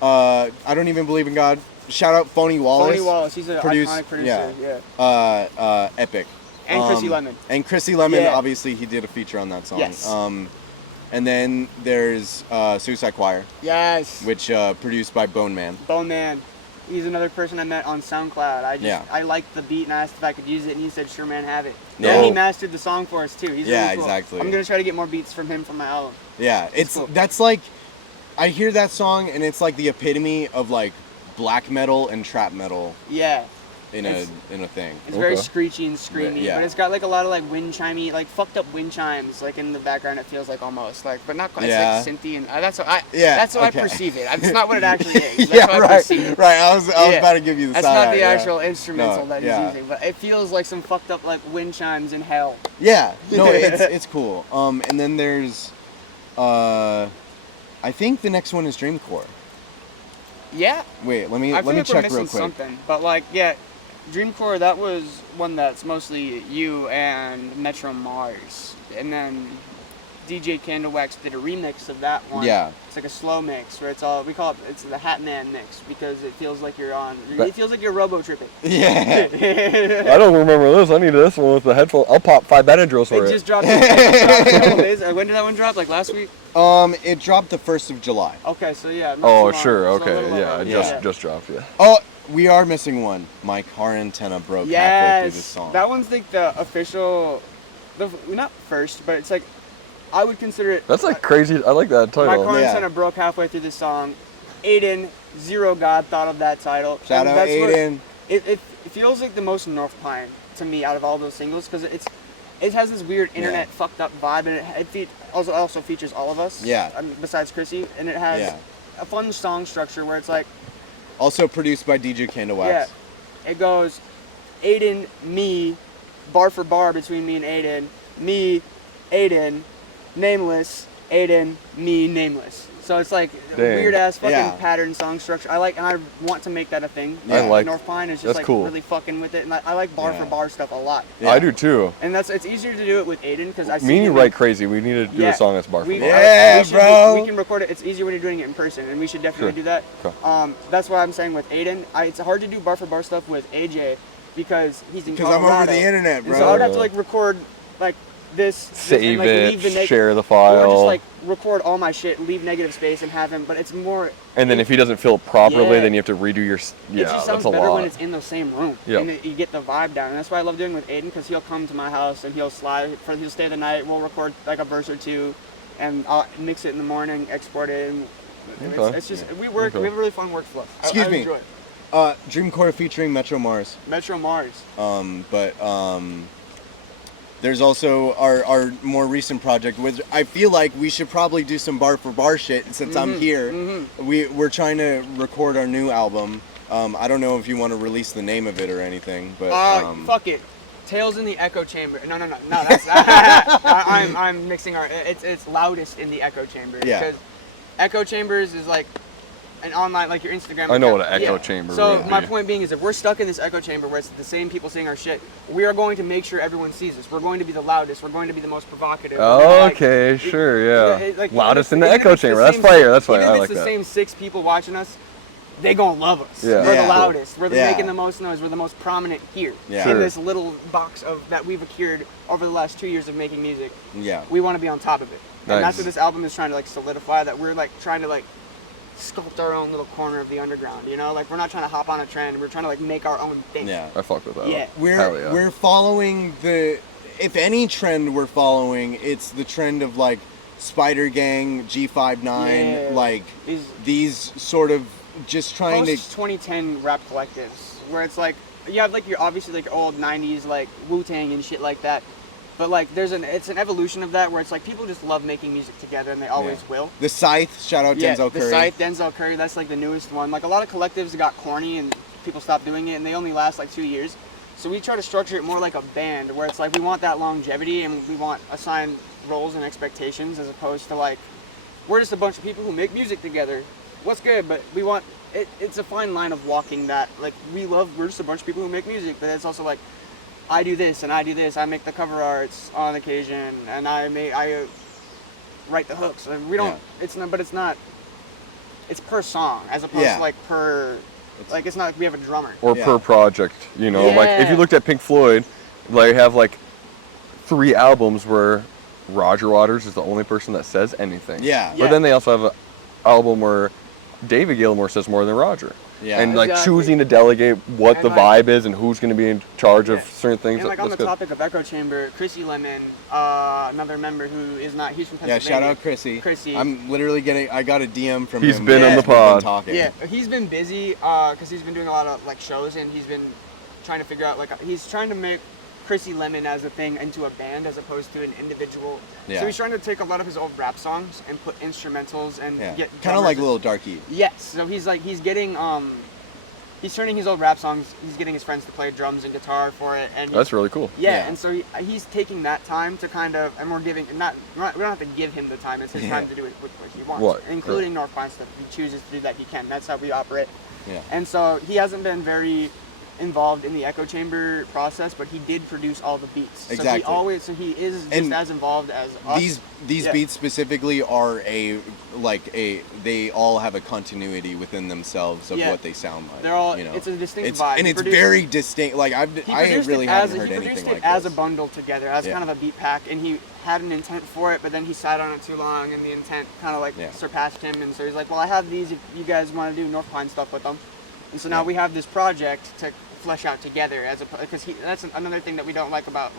I don't even believe in God. Shout out Phony Wallace. Tony Wallace, he's an iconic producer. Yeah. Epic. And Chrissy Lemon. And Chrissy Lemon, Yeah. obviously, he did a feature on that song. Yes. And then there's Suicide Choir, Yes. which produced by Bone Man. Bone Man. He's another person I met on SoundCloud. Yeah. I liked the beat and asked if I could use it, and he said, "Sure, man, have it." Yeah. And he mastered the song for us too. He's Yeah, really cool. exactly. I'm gonna try to get more beats from him for my album. Yeah, cool. that's I hear that song and it's the epitome of black metal and trap metal Yeah. in a thing. It's very Okay. screechy and screamy, Yeah. but it's got a lot of wind chimey, fucked up wind chimes, in the background. It feels almost but not quite. Yeah. It's synthy, and that's how I. Yeah, That's how okay. I perceive it. It's not what it actually is. That's Yeah, how I right. perceive it. Right. I was about to give you the That's side not eye, the yeah. actual instrumental No, that he's yeah. using, but it feels like some fucked up wind chimes in hell. Yeah. No, it's cool. And then there's I think the next one is Dreamcore. Yeah. Wait, let me I feel like check we're real missing quick. something, but Dreamcore, that was one that's mostly you and Metro Mars, and then DJ Candlewax did a remix of that one. Yeah. It's a slow mix where we call it's the Hat Man mix because it feels like That- it feels like you're robo tripping. Yeah. I don't remember this. I need this one with the headphone. I'll pop 5 Benadryls for It it. just dropped a couple days. When did that one drop? Last week? It dropped the 1st of July. Okay, so yeah. not Oh, too long. sure. So a Okay. little Yeah. over. It just dropped. Yeah. Oh, we are missing one. My car antenna broke halfway through this Yes, song. that one's the official, not first, but it's I would consider it. That's crazy. I like that My title. car Yeah. antenna broke halfway through the song. Aiden, Zero God, thought of that title. Shout And out that's what- Aiden. It feels like the most North Pine to me out of all those singles because it has this weird internet fucked up vibe, and it also features all of us. Yeah. Besides Chrissy, and it has Yeah. a fun song structure where it's Also produced by DJ Candlewax. yeah, it goes Aiden, me, bar for bar between me and Aiden, me, Aiden, nameless, Aiden, me, nameless. So it's Dang. weird ass fucking Yeah. pattern song structure. and I want to make that a thing. I like- North Pine is just that's cool. really fucking with it, and I like bar Yeah. for bar stuff a lot. Yeah. I do too. And it's easier to do it with Aiden because I see Me and you him write crazy. We need to do Yeah. a song that's bar for we, bar. Yeah, bro. We can record it. It's easier when you're doing it in person, and we should definitely Sure. do that. Okay. That's why I'm saying with Aiden, it's hard to do bar for bar stuff with AJ because he's in Because I'm Colorado. over the internet, And bro. so I would have to record Save and, like, it, leave the share the or file. just like record all my shit, leave negative space, and have him. But it's more. And then if he doesn't fill it properly, Yeah. then you have to redo your. It Yeah, just that's sounds a better lot. when it's in the same room, Yep. and you get the vibe down. And that's why I love doing with Aiden, because he'll come to my house and he'll he'll stay the night. We'll record like a verse or two, and I'll mix it in the morning, export it. And Okay. it's just we have a really fun workflow. Excuse I me. enjoy it. Dreamcore featuring Metro Mars. Metro Mars. But there's also our more recent project. I feel like we should probably do some bar for bar shit since I'm here. We're trying to record our new album. I don't know if you want to release the name of it or anything, but Fuck it. Tales in the Echo Chamber. No. That's I'm mixing our. It's loudest in the Echo Chamber. Yeah. Because Echo Chambers is like an online, like your Instagram. I know account. what an echo chamber So would my be. point being is, if we're stuck in this echo chamber where it's the same people saying our shit, we are going to make sure everyone sees us. We're going to be the loudest. We're going to be the most provocative. We're gonna, like, Okay, sure, yeah. like, Loudest in even the if echo it's the chamber. That's same fire. That's even fire. I if like it's the that. same 6 people watching us, they gonna love us. Yeah. We're Yeah. the loudest. We're Yeah. making the most noise. We're the most prominent here Yeah. in Sure. this little box that we've accrued over the last 2 years of making music. yeah. We want to be on top of it, and Nice. that's what this album is trying to like solidify. That we're like trying to like sculpt our own little corner of the underground. You know, like we're not trying to hop on a trend. We're trying to like make our own thing. Yeah. I fuck with that. Yeah. Hell yeah. We're following if any trend we're following, it's the trend of like Spider Gang, G59, Yeah. like Is these sort of just trying to. post 2010 rap collectives where it's like you have like your obviously like old 90s like Wu-Tang and shit like that, but like it's an evolution of that where it's like people just love making music together and they always Yeah. will. The Scythe, shout out Denzel the Curry. Scythe, Denzel Curry, that's like the newest one. Like a lot of collectives got corny and people stopped doing it, and they only last like 2 years. So we try to structure it more like a band where it's like we want that longevity and we want assigned roles and expectations, as opposed to like we're just a bunch of people who make music together. What's good, but we want it's a fine line of walking that. Like we're just a bunch of people who make music, but it's also like I do this and I do this. I make the cover arts on occasion, and I write the hooks. And we don't. Yeah. It's not. It's per song as opposed Yeah. to like per. Like it's not like we have a drummer. Or Yeah. per project, you know. Like if you Yeah. looked at Pink Floyd, they have like 3 albums where Roger Waters is the only person that says anything. Yeah. Yeah. But then they also have an album where David Gilmour says more than Roger. Yeah. And like Exactly. choosing to delegate what And, the like- vibe is and who's going to be in charge of Yeah. certain things. And like on the That's good. topic of Echo Chamber, Chrissy Lemon, another member who is not. He's from Yeah, Pennsylvania. shout out Chrissy. Chrissy. I'm literally I got a DM from He's him. been on the We've been pod. talking. Yeah, he's been busy because he's been doing a lot of like shows, and he's been trying to figure out like he's trying to make Chrissy Lemon as a thing into a band as opposed to an individual. Yeah. So he's trying to take a lot of his old rap songs and put instrumentals and Yeah. get Kind of drummers like and- Lil Darky. Yes. So he's getting he's turning his old rap songs. He's getting his friends to play drums and guitar for it, and That's really cool. yeah, Yeah. and so he's taking that time to kind of, and we're giving, we don't have to give him the time, it's his Yeah. time to do it with what he wants. Right, Including North Pine stuff. If he chooses to do that, he can. That's how we operate. Yeah. And so he hasn't been very involved in the echo chamber process, but he did produce all the beats. Exactly. So he is just And as involved as us. These Yeah. beats specifically are they all have a continuity within themselves of Yeah. what they sound like. They're all, you know? it's a distinct It's, vibe. and He it's produced- very distinct. Like I really haven't heard anything like as this. a bundle together, as Yeah. kind of a beat pack, and he had an intent for it, but then he sat on it too long, and the intent kind of like Yeah. surpassed him, and so he's like, well, I have these if you guys want to do North Pine stuff with them, and so now Yeah. we have this project to flesh out together, because that's another thing that we like about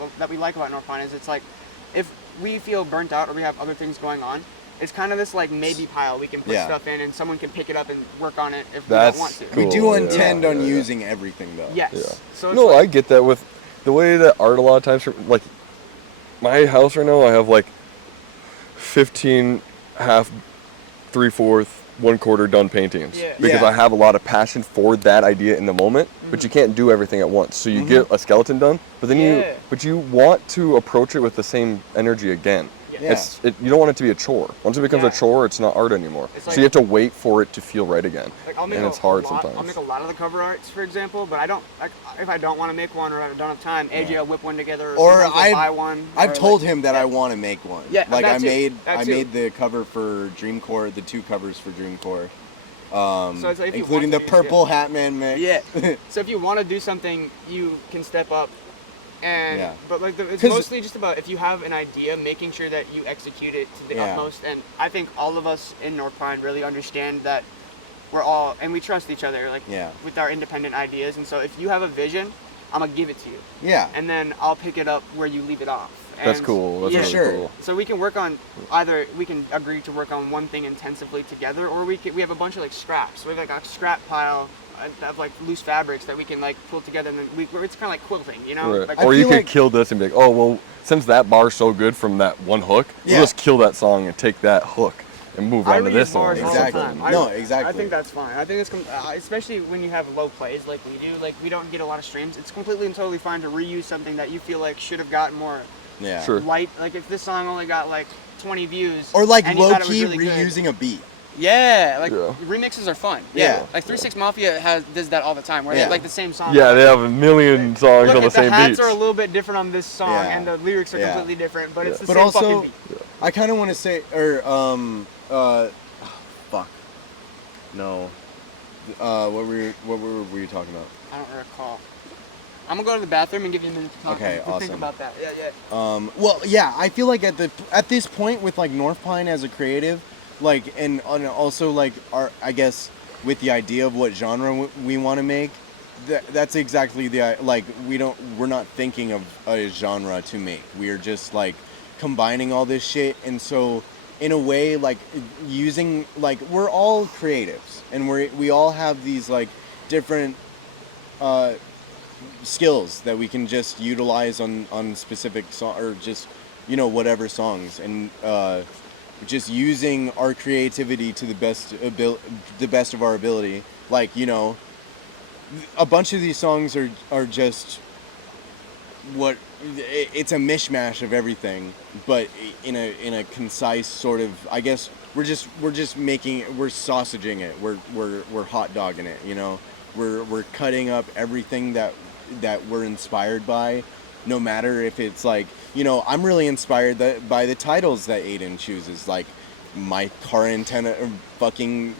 North Pine is it's like, if we feel burnt out or we have other things going on, it's kind of this like maybe pile we can put Yeah. stuff in, and someone can pick it up and work on it if That's we don't want to. We cool. do Yeah. intend on Yeah. using everything though. Yes. Yeah. So it's No, like, I get that with the way that art a lot of times, like my house right now, I have like 15 half, 3/4, 1/4 done paintings. Yeah. Because Yeah. I have a lot of passion for that idea in the moment, but you can't do everything at once. So you get a skeleton done, but then Yeah. you want to approach it with the same energy again. Yeah. You don't want it to be a chore. Once it becomes Yeah. a chore, it's not art anymore. It's So like- you have to wait for it to feel right again. Like I'll make And a it's hard lot, sometimes. I'll make a lot of the cover arts, for example, but I don't like if I don't want to make one or I don't have time. AJ will whip one together, Or sometimes I'll buy one. I've or, told like, him that yeah. I want to make one. Yeah, like that I too. made That I too. made the cover for Dreamcore, the 2 covers for Dreamcore. So it's like if you Including the want to, Purple Hat Man mix. Yeah. So if you want to do something, you can step up And Yeah. but like it's 'Cause- mostly just about if you have an idea, making sure that you execute it to the Yeah. utmost. And I think all of us in North Pine really understand that we're all, and we trust each other, like Yeah. with our independent ideas. And so if you have a vision, I'm gonna give it to you, Yeah. and then I'll pick it up where you leave it off. That's And cool. That's yeah, really sure. cool. So we can work on either we can agree to work on one thing intensively together, or we have a bunch of like scraps. We have like a scrap pile of like loose fabrics that we can like pull together, and then it's kind of like quilting, you know? Right. Like, Or I you feel could like- kill this and be like, oh well, since that bar's so good from that one hook, Yeah. we'll just kill that song and take that hook and move I on to reuse this song. bars or all the Exactly. time. something. No, exactly. I think that's fine. I think it's especially when you have low plays like we do. Like we don't get a lot of streams. It's completely and totally fine to reuse something that you feel like should have gotten more Yeah. Sure. light. Like if this song only got like 20 views, Or like and you low thought it was key really good. reusing a beat. Yeah, like Yeah. remixes are fun. Yeah. Like 3-6 Mafia does that all the time, where they Yeah. have like the same song. Yeah, they have a million songs Look on the at same the hats beats. are a little bit different on this song, Yeah. and the lyrics are Yeah. completely different, but it's the But same also, fucking beat. I kind of want to say, fuck, no. What were you talking about? I don't recall. I'm gonna go to the bathroom and give you a minute to talk. Okay, and awesome. Think about that. Yeah. Well, yeah, I feel like at this point with like North Pine as a creative, like and also like I guess with the idea of what genre we want to make, that's exactly like we're not thinking of a genre to make. We're just like combining all this shit, and so in a way like using like we're all creatives and we all have these like different skills that we can just utilize on specific song or just whatever songs, and just using our creativity to the best of our ability. Like a bunch of these songs are just it's a mishmash of everything, but in a concise sort of, I guess we're just sausaging it, we're hot dogging it, we're cutting up everything that we're inspired by, no matter if it's like, I'm really inspired by the titles that Aiden chooses, like my car antenna fucking,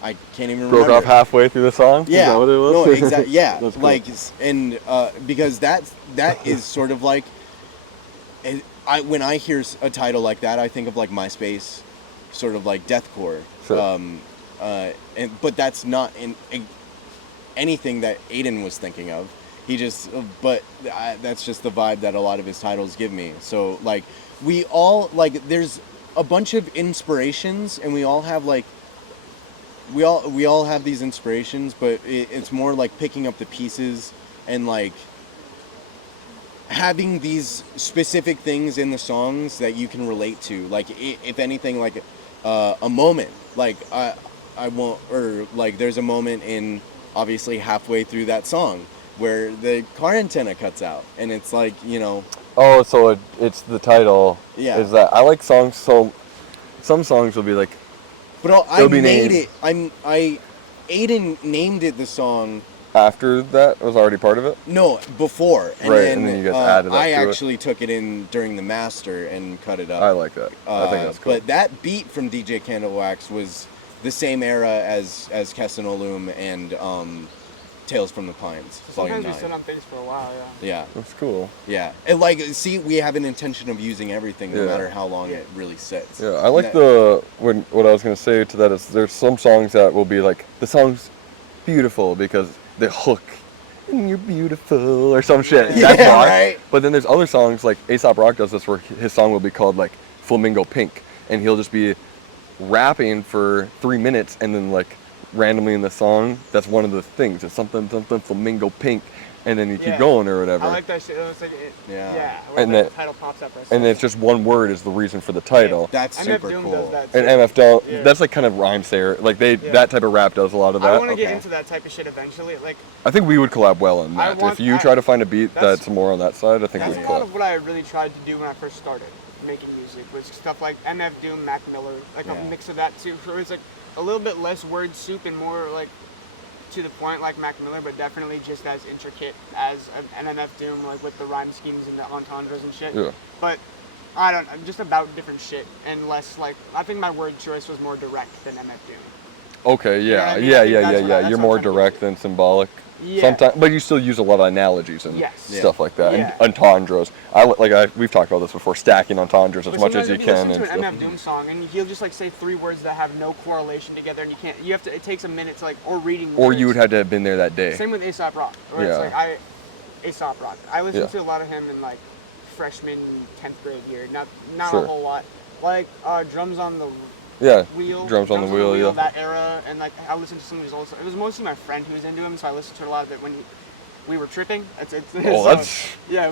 I can't even remember. Broke off halfway through the song? Yeah. Is that what it was? No, exactly. Yeah. That's cool. Like, and because that is sort of like, when I hear a title like that, I think of like MySpace, sort of like deathcore. Sure. But that's not anything that Aiden was thinking of. He just, that's just the vibe that a lot of his titles give me. So like, we all like, there's a bunch of inspirations, and we all have like. We all have these inspirations, but it's more like picking up the pieces and like having these specific things in the songs that you can relate to. Like if anything, like a moment. Like I won't, or like there's a moment in obviously halfway through that song where the car antenna cuts out, and it's like Oh, so it's the title. Yeah. Is that I like songs, so some songs will be like. But I It'll be made named. it. Aiden named it the song. After that was already part of it? No, before. And Right, then, and then you guys added that I to it. actually took it in during the master and cut it up. I like that. I think that's cool. But that beat from DJ Candlewax was the same era as Kessenolum and Tales from the Pines, Volume Sometimes we 9. sit on things for a while. Yeah. Yeah, That's cool. yeah. And like, see, we have an intention of using everything, no Yeah. matter how long it really sits. Yeah, I like And what I was gonna say to that is there's some songs that will be like the song's beautiful because the hook and you're beautiful or some shit. Yeah, That's why. right. But then there's other songs like Aesop Rock does this where his song will be called like Flamingo Pink, and he'll just be rapping for 3 minutes, and then like randomly in the song that's one of the things. It's something flamingo pink, and then you keep Yeah. going or whatever. I like that shit. It's like Yeah. Yeah. Where And the that- title pops up. and then it's just one word is the reason for the title. That's MF super Doom cool. does that too. And MF Doll, Yeah. that's like kind of rhymes there. Like that type of rap does a lot of that. I want to get Okay. into that type of shit eventually. Like I think we would collab well on that. If you try to find a beat that's- that's more on that side, I think that's we'd a lot collab. of what I really tried to do when I first started making music, was stuff like MF Doom, Mac Miller, like Yeah. a mix of that too. So it's like a little bit less word soup and more like to the point, like Mac Miller, but definitely just as intricate as an MF Doom, like with the rhyme schemes and the entendres and shit. Yeah. But I don't, just about different shit and less like, I think my word choice was more direct than MF Doom. Okay, know what yeah, I mean? I yeah, think yeah, that's yeah, what yeah. that's You're what more I'm trying to direct get than symbolic. Yeah. Sometimes, but you still use a lot of analogies and Yes. stuff like that, Yeah. and entendres. We've talked about this before, stacking entendres as But much as sometimes you if can. listen And to an stuff. MF Doom song, and he'll just like say 3 words that have no correlation together, and you have to. It takes a minute to like, or reading. Or lyrics. you would have to have been there that day. Same with Aesop Rock. Where Yeah. It's like Aesop Rock. I listened Yeah. to a lot of him in like freshman 10th grade year. Not Sure. a whole lot. Like drums on the Yeah, wheel. drums on the wheel, yeah. That era, and like I listened to some of his old stuff. It was mostly my friend who was into him, so I listened to a lot of it when we were tripping. Oh, so, that's. yeah.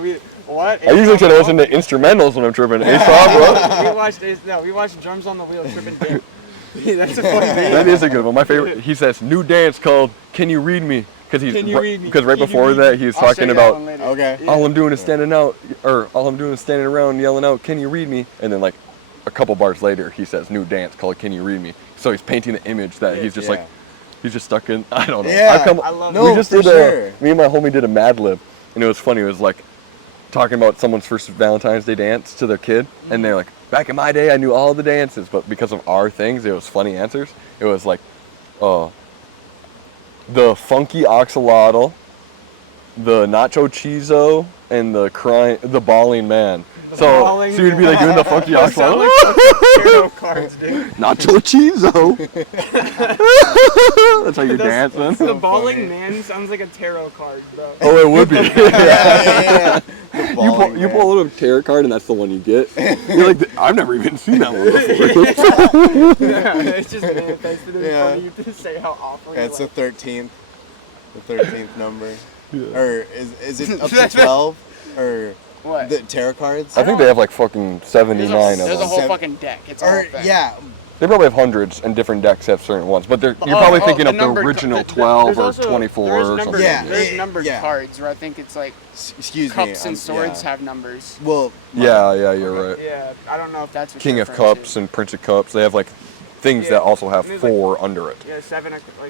What? I usually try to listen to instrumentals when I'm tripping. Aesop, we watched drums on the wheel tripping. Dick. That's a funny thing. that is a good one. My favorite. He says new dance called "Can You Read Me?" Because Can you read me? Because right Can you before read that me? he was I'll show talking you that about one later. Okay. Yeah. all I'm doing is standing out, or all I'm doing is standing around yelling out, "Can you read me?" And then like a couple bars later, he says new dance called "Can You Read Me?" So he's painting the image that he's just Yeah. like, he's just stuck in. I don't know. Yeah, I love no, it. We just for did sure. me and my homie did a Mad Lib, and it was funny. It was like talking about someone's first Valentine's Day dance to their kid, and they're like, back in my day, I knew all the dances, but because of our things, it was funny answers. It was like, the funky oxalotl, the nacho chizo, and the bawling man. So you'd be like doing the funky Those sound oxalotl. like tarot cards, dude. Nacho chizo. That's how you're dancing. The bawling man sounds like a tarot card, bro. Oh, it would be. Yeah. You pull a tarot card and that's the one you get. You're like, I've never even seen that one before. Yeah, it's just manifested. It's Yeah. funny to say how awful. That's you the 13th. The 13th number. Yeah. Or is it up to 12? Or What? the tarot cards? I think they have like fucking 79 There's of a them. whole fucking deck. It's a whole Or thing. yeah. They probably have hundreds, and different decks have certain ones. But you're probably thinking of the numbered original ca- 12 there's or also- 24 there's or numbered, something. Yeah. There's numbered Yeah. cards where I think it's like Excuse me. cups and swords yeah. have numbers. Well. Yeah, you're right. Yeah, I don't know if that's what King you're of referring Cups to. and Prince of Cups, they have like things Yeah. that also have And there's, like- 4 under it. Yeah, like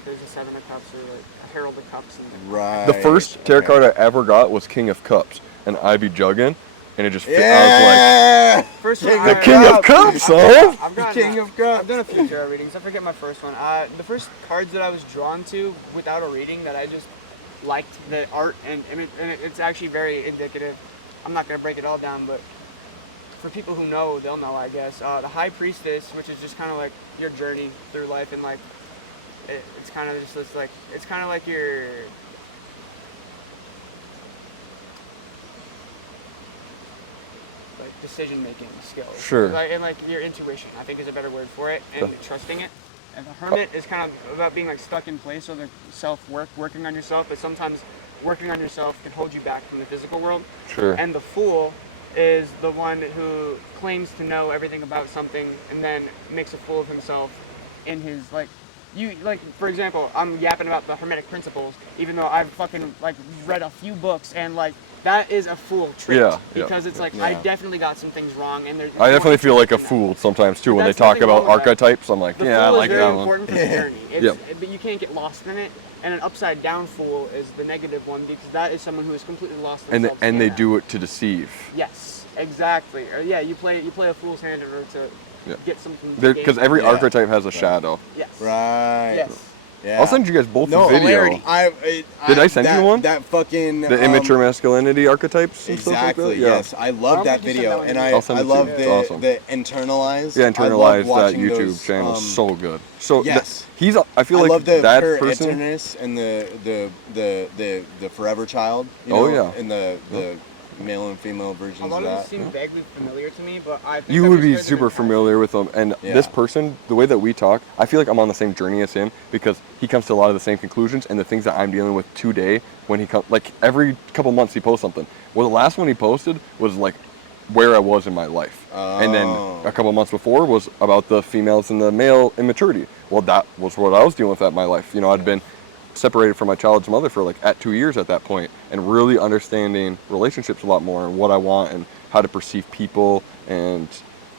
there's a 7 of cups or like a Herald of Cups. And Right. The first tarot okay. card I ever got was King of Cups, and I'd be jugging, and it just fit. I Yeah. First King one, of was like, the King of Cups, son! I've gotten, King of Cups. I've done a few tarot readings. I forget my first one. The first cards that I was drawn to without a reading that I just liked the art and image, and it's actually very indicative. I'm not gonna break it all down, but for people who know, they'll know, I guess. The High Priestess, which is just kind of like your journey through life, and like it's kind of just this like it's kind of like your like decision-making skills. Sure. And like your intuition, I think is a better word for it, and trusting it. And the Hermit is kind of about being like stuck in place, so the self-work, working on yourself, but sometimes working on yourself can hold you back from the physical world. Sure. And the Fool is the one who claims to know everything about something and then makes a fool of himself in his for example, I'm yapping about the Hermetic principles, even though I've fucking like read a few books, and like that is a fool trick. Yeah, Because it's like Yeah. I definitely got some things wrong, and there's I definitely feel like a fool. fool sometimes too when they There's talk nothing about wrong with that. archetypes. I'm like, The yeah, I fool like is very that one. important for the journey. Yep. But you can't get lost in it. And an upside down fool is the negative one, because that is someone who is completely lost And themselves. and in they that. do it to deceive. Yes, exactly. Or, yeah, you play a fool's hand in order to Yeah. get something. Because every Yeah. archetype has a shadow. Yes. Right. Yes. Yeah. I'll send you guys both No, a video. hilarity. Did I send you one? That fucking The immature masculinity archetypes and Exactly. stuff like that. Yes, I love I'll that make you send video, that one and to me. I I'll send it to love you. the It's awesome. the internalized. Yeah, I love internalize that watching YouTube those, channel is so good. So yes. I feel I like love the that pure person. interness and the forever child. You Oh, know, yeah. and the male and female A versions lot of of that. these seem vaguely familiar to me, but I think You that would these be guys have super been familiar with them, and Yeah. this person, the way that we talk, I feel like I'm on the same journey as him because he comes to a lot of the same conclusions, and the things that I'm dealing with today, when he comes, like every couple months he posts something. Well, the last one he posted was like where I was in my life, and then Oh. a couple months before was about the females and the male immaturity. Well, that was what I was dealing with at my life. You know, I'd been separated from my child's mother for like at 2 years at that point, and really understanding relationships a lot more and what I want and how to perceive people, and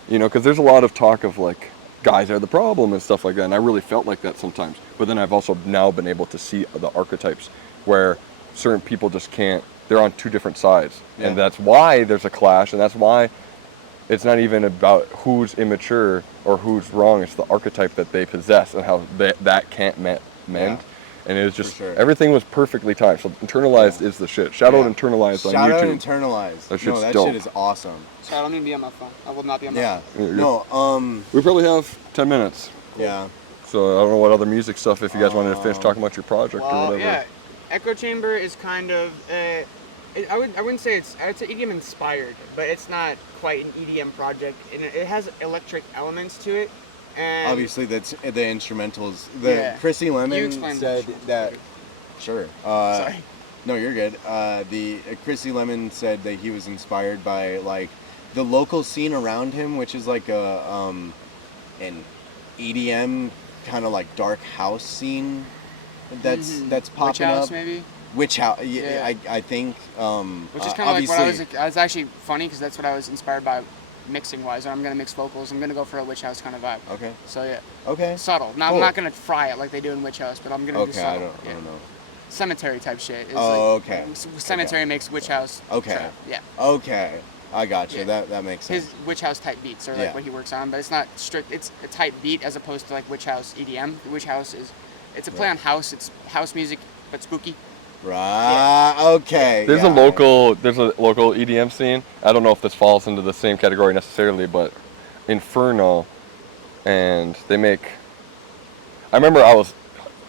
you know, because there's a lot of talk of like guys are the problem and stuff like that, and I really felt like that sometimes. But then I've also now been able to see the archetypes where certain people just can't. They're on two different sides, Yeah. and that's why there's a clash, and that's why it's not even about who's immature or who's wrong. It's the archetype that they possess and how that can't mend. Yeah. and it was just sure. everything was perfectly timed. So Internalized is the shit. Shout out Internalized on Shout out YouTube. Internalized. That shit's that dope. shit is awesome. So I don't need to be on my phone. I will not be on my Yeah. phone. No. We probably have 10 minutes. Yeah. So I don't know what other music stuff. If you guys wanted to finish talking about your project or Well, whatever. yeah, Echo Chamber is kind of. I wouldn't say it's EDM inspired, but it's not quite an EDM project. And it has electric elements to it. And Obviously, that's the instrumentals. Chrissy You Lemon explain said that. Sure. Sorry. No, you're good. The Chrissy Lemon said that he was inspired by like the local scene around him, which is like an EDM kind of like dark house scene that's popping Witch House, up. maybe. Witch House. Yeah. I think. Which is kind of like what I was actually funny because that's what I was inspired by, mixing wise. When I'm gonna mix vocals, I'm gonna go for a Witch House kind of vibe. Okay. So yeah. Okay. Subtle. Now Cool. I'm not gonna fry it like they do in Witch House, but I'm gonna do Okay. subtle. I don't know. Cemetery type shit. It's Okay. Cemetery makes Witch House. Okay. trap. Yeah. Okay. I got you. Yeah. That makes sense. His Witch House type beats are like Yeah. what he works on, but it's not strict. It's a type beat as opposed to like Witch House EDM. The Witch House it's a play on house. It's house music, but spooky. Right. Okay. There's a local EDM scene. I don't know if this falls into the same category necessarily, but Inferno, and they make. I remember I was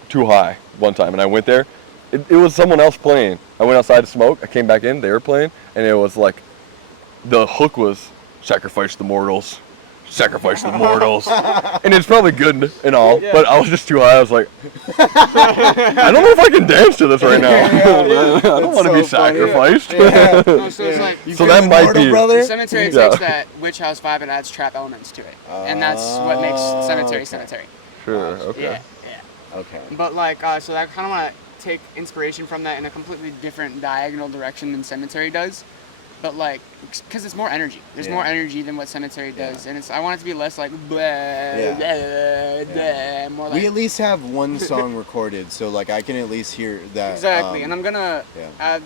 too high one time, and I went there. It was someone else playing. I went outside to smoke. I came back in. They were playing, and it was like, the hook was "Sacrifice the Mortals, Sacrifice the Mortals," and it's probably good and all, but I was just too high. I was like, I don't know if I can dance to this right now. I don't want to be sacrificed. No, so it's like So that might be. brother? Cemetery Yeah. takes that Witch House vibe and adds trap elements to it, and that's what makes Cemetery okay. Cemetery. Sure. Okay. Yeah. Okay. But like, so I kind of want to take inspiration from that in a completely different diagonal direction than Cemetery does. But like, because it's more energy. There's more energy than what Cemetery does, and I want it to be less like blah, blah, blah, more like. We at least have one song recorded, so like I can at least hear that. Exactly, and I'm gonna yeah. add.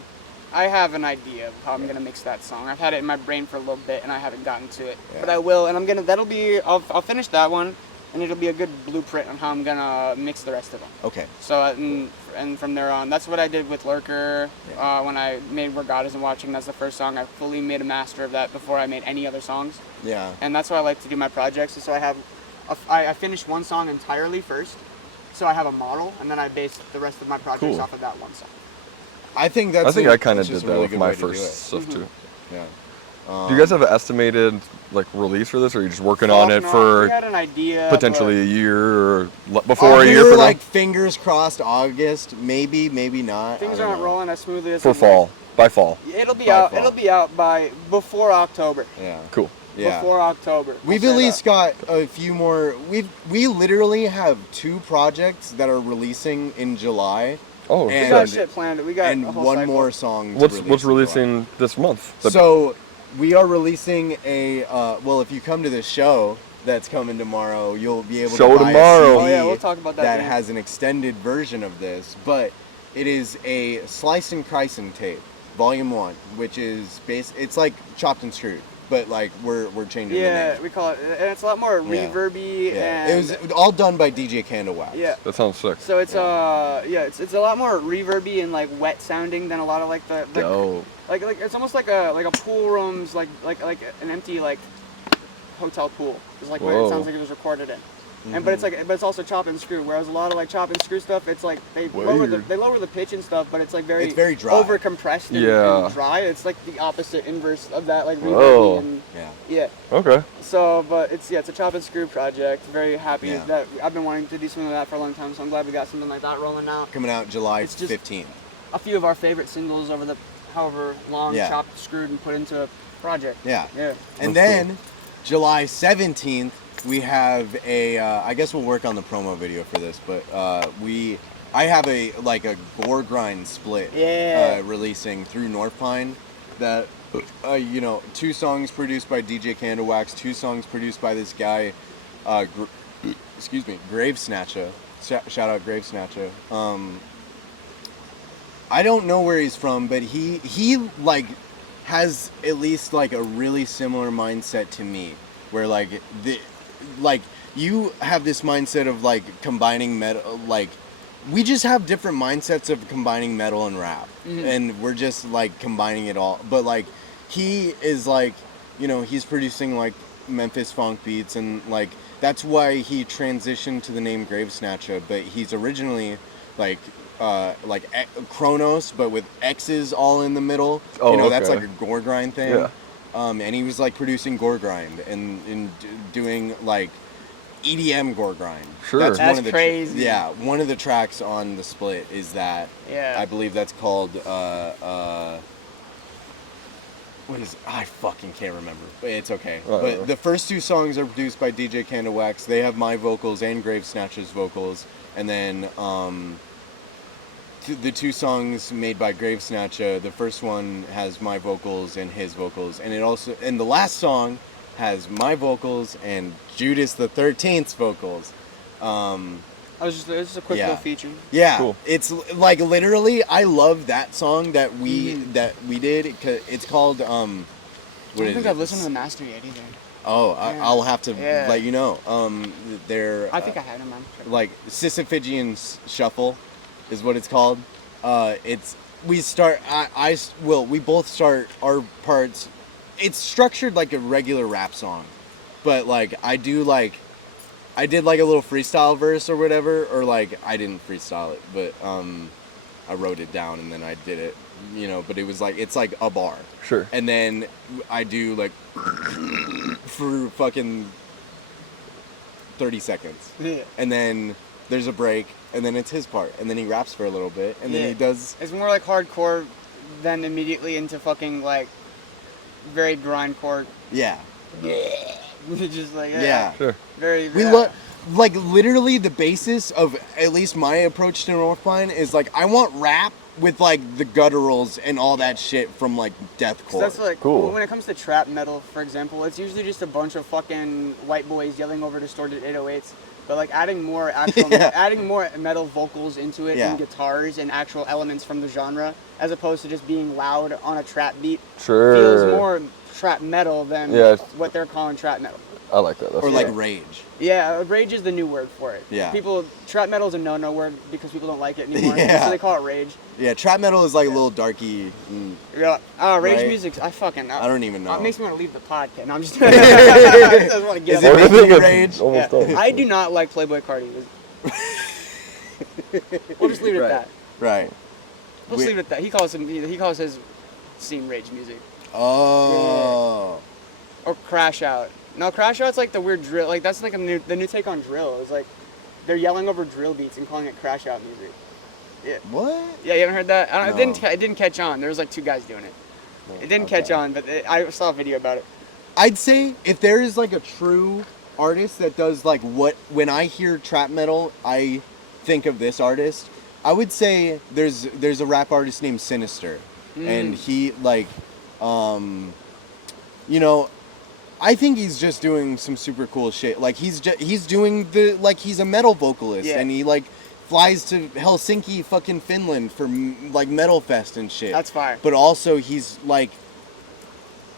I have an idea of how I'm gonna mix that song. I've had it in my brain for a little bit, and I haven't gotten to it. Yeah. But I will, and I'm gonna. That'll be. I'll finish that one, and it'll be a good blueprint on how I'm gonna mix the rest of them. Okay. So and from there on, that's what I did with Lurker. When I made Where God Isn't Watching, that's the first song. I fully made a master of that before I made any other songs. Yeah. And that's why I like to do my projects. So I have, I finished one song entirely first, so I have a model, and then I base the rest of my projects off of that one song. I think that's. I kind of did just a that really with good my way to do first it. stuff too. Yeah. Do you guys have an estimated like release for this, or are you just working on it for We had an idea, potentially but a year or before a year we were from like now? fingers crossed August, maybe not. things I don't aren't know. rolling as smoothly as For we'd fall, by fall. like. It'll be By out. fall. It'll be out by before October. Yeah. Cool. Yeah. Before October. We've We'll at say least got a few more. We literally have 2 projects that are releasing in July. Oh, that. And- We got shit planned. We got and a whole one cycle. more song. to what's release in July. releasing this month? So we are releasing a. Well, if you come to the show that's coming tomorrow, you'll be able Show to buy tomorrow. a CD Oh yeah, we'll talk about that. that then. has an extended version of this, but it is a Slice and Kryson tape, Volume 1, which is it's like Chopped and Screwed, but like we're changing the Yeah, name. we call it, and it's a lot more Yeah. reverby Yeah. and. It was all done by DJ Candlewax. Yeah. That sounds sick. So it's it's a lot more reverby and like wet sounding than a lot of like the Dope. like it's almost like a pool room's like an empty like hotel pool. It's like what it Whoa. sounds like it was recorded in. And but it's also chop and screw. Whereas a lot of like chop and screw stuff, it's like they lower the pitch and stuff, but it's like It's very dry. over compressed and, Yeah. and dry. It's like the opposite inverse of that, like Whoa. reverby and Yeah. yeah. Okay. So, but it's a chop and screw project. Very happy Yeah. that I've been wanting to do something like that for a long time. So I'm glad we got something like that rolling out. Coming out July It's just- 15th. A few of our favorite singles over the however long Yeah. chopped, screwed, and put into a project. Yeah. Yeah. And That's then July 17th, we have a. I guess we'll work on the promo video for this, but I have a gore grind split. Yeah. Releasing through North Pine. That 2 songs produced by DJ Candlewax, 2 songs produced by this guy, Grave Snatcher. Shout out Grave Snatcher. I don't know where he's from, but he like has at least like a really similar mindset to me, where you have this mindset of like combining metal, like we just have different mindsets of combining metal and rap, and we're just like combining it all. But like, he is like, you know, he's producing like Memphis funk beats, and like that's why he transitioned to the name Gravesnatcher. But he's originally like Chronos, but with X's all in the middle. Oh, you know, okay. that's like a gore grind thing. Yeah. And he was like producing gore grind and doing like EDM gore grind. Sure. That's That's one of the crazy. yeah, one of the tracks on the split is that. Yeah. I believe that's called what is I fucking can't remember. It's okay. But the first two songs are produced by DJ Candlewax. They have my vocals and Gravesnatcher's vocals, and then the two songs made by Gravesnatcher, the first one has my vocals and his vocals, and the last song has my vocals and Judastha13th's vocals. It's just a quick little feature. Yeah, Cool. it's like literally, I love that song that we did. It's called I don't think I've listened to the master yet either. Oh, Yeah. I'll have to Yeah. let you know. They're I think I had him on. like Sisyphean Shuffle is what it's called. We both start our parts. It's structured like a regular rap song, but like I did like a little freestyle verse or whatever, or like I didn't freestyle it, but I wrote it down and then I did it, you know. But it was like it's like a bar. Sure. And then I do like for fucking 30 seconds. Yeah. And then there's a break, and then it's his part, and then he raps for a little bit, and then he does. It's more like hardcore, then immediately into fucking like very grindcore. Yeah. Just like Yeah. Sure. very. We love, like, literally the basis of at least my approach to Northpine is like I want rap with like the gutturals and all that shit from like deathcore. That's like Cool. when it comes to trap metal, for example, it's usually just a bunch of fucking white boys yelling over distorted 808s. But like adding more actual, adding more metal vocals into it, and guitars and actual elements from the genre, as opposed to just being loud on a trap beat, Sure. feels more trap metal than what they're calling trap metal. I like that. That's or like cool. rage. Yeah, rage is the new word for it. Yeah. Trap metal is a no-no word because people don't like it anymore, Yeah. so they call it rage. Yeah, trap metal is like a little darky. Yeah. Rage Right? music. I don't even know. It makes me want to leave the podcast. No, I'm just. I just want to get Is up. it making you rage? Almost done. I do not like Playboy Cardi. We'll just leave it at that. Right. We'll just leave it at that. He calls his scene rage music. Oh. Or Crash Out. No, Crash Out's like the weird drill. Like that's like the new take on drill. It's like they're yelling over drill beats and calling it Crash Out music. Yeah. What? Yeah, you haven't heard that? No. It didn't catch on. There was like two guys doing it. It didn't catch on, but I saw a video about it. I'd say if there is like a true artist that does like when I hear trap metal, I think of this artist. I would say there's a rap artist named Sinister, and he like, you know, I think he's just doing some super cool shit. Like he's doing he's a metal vocalist, and he like flies to Helsinki, fucking Finland for like Metal Fest and shit. That's fire. But also he's like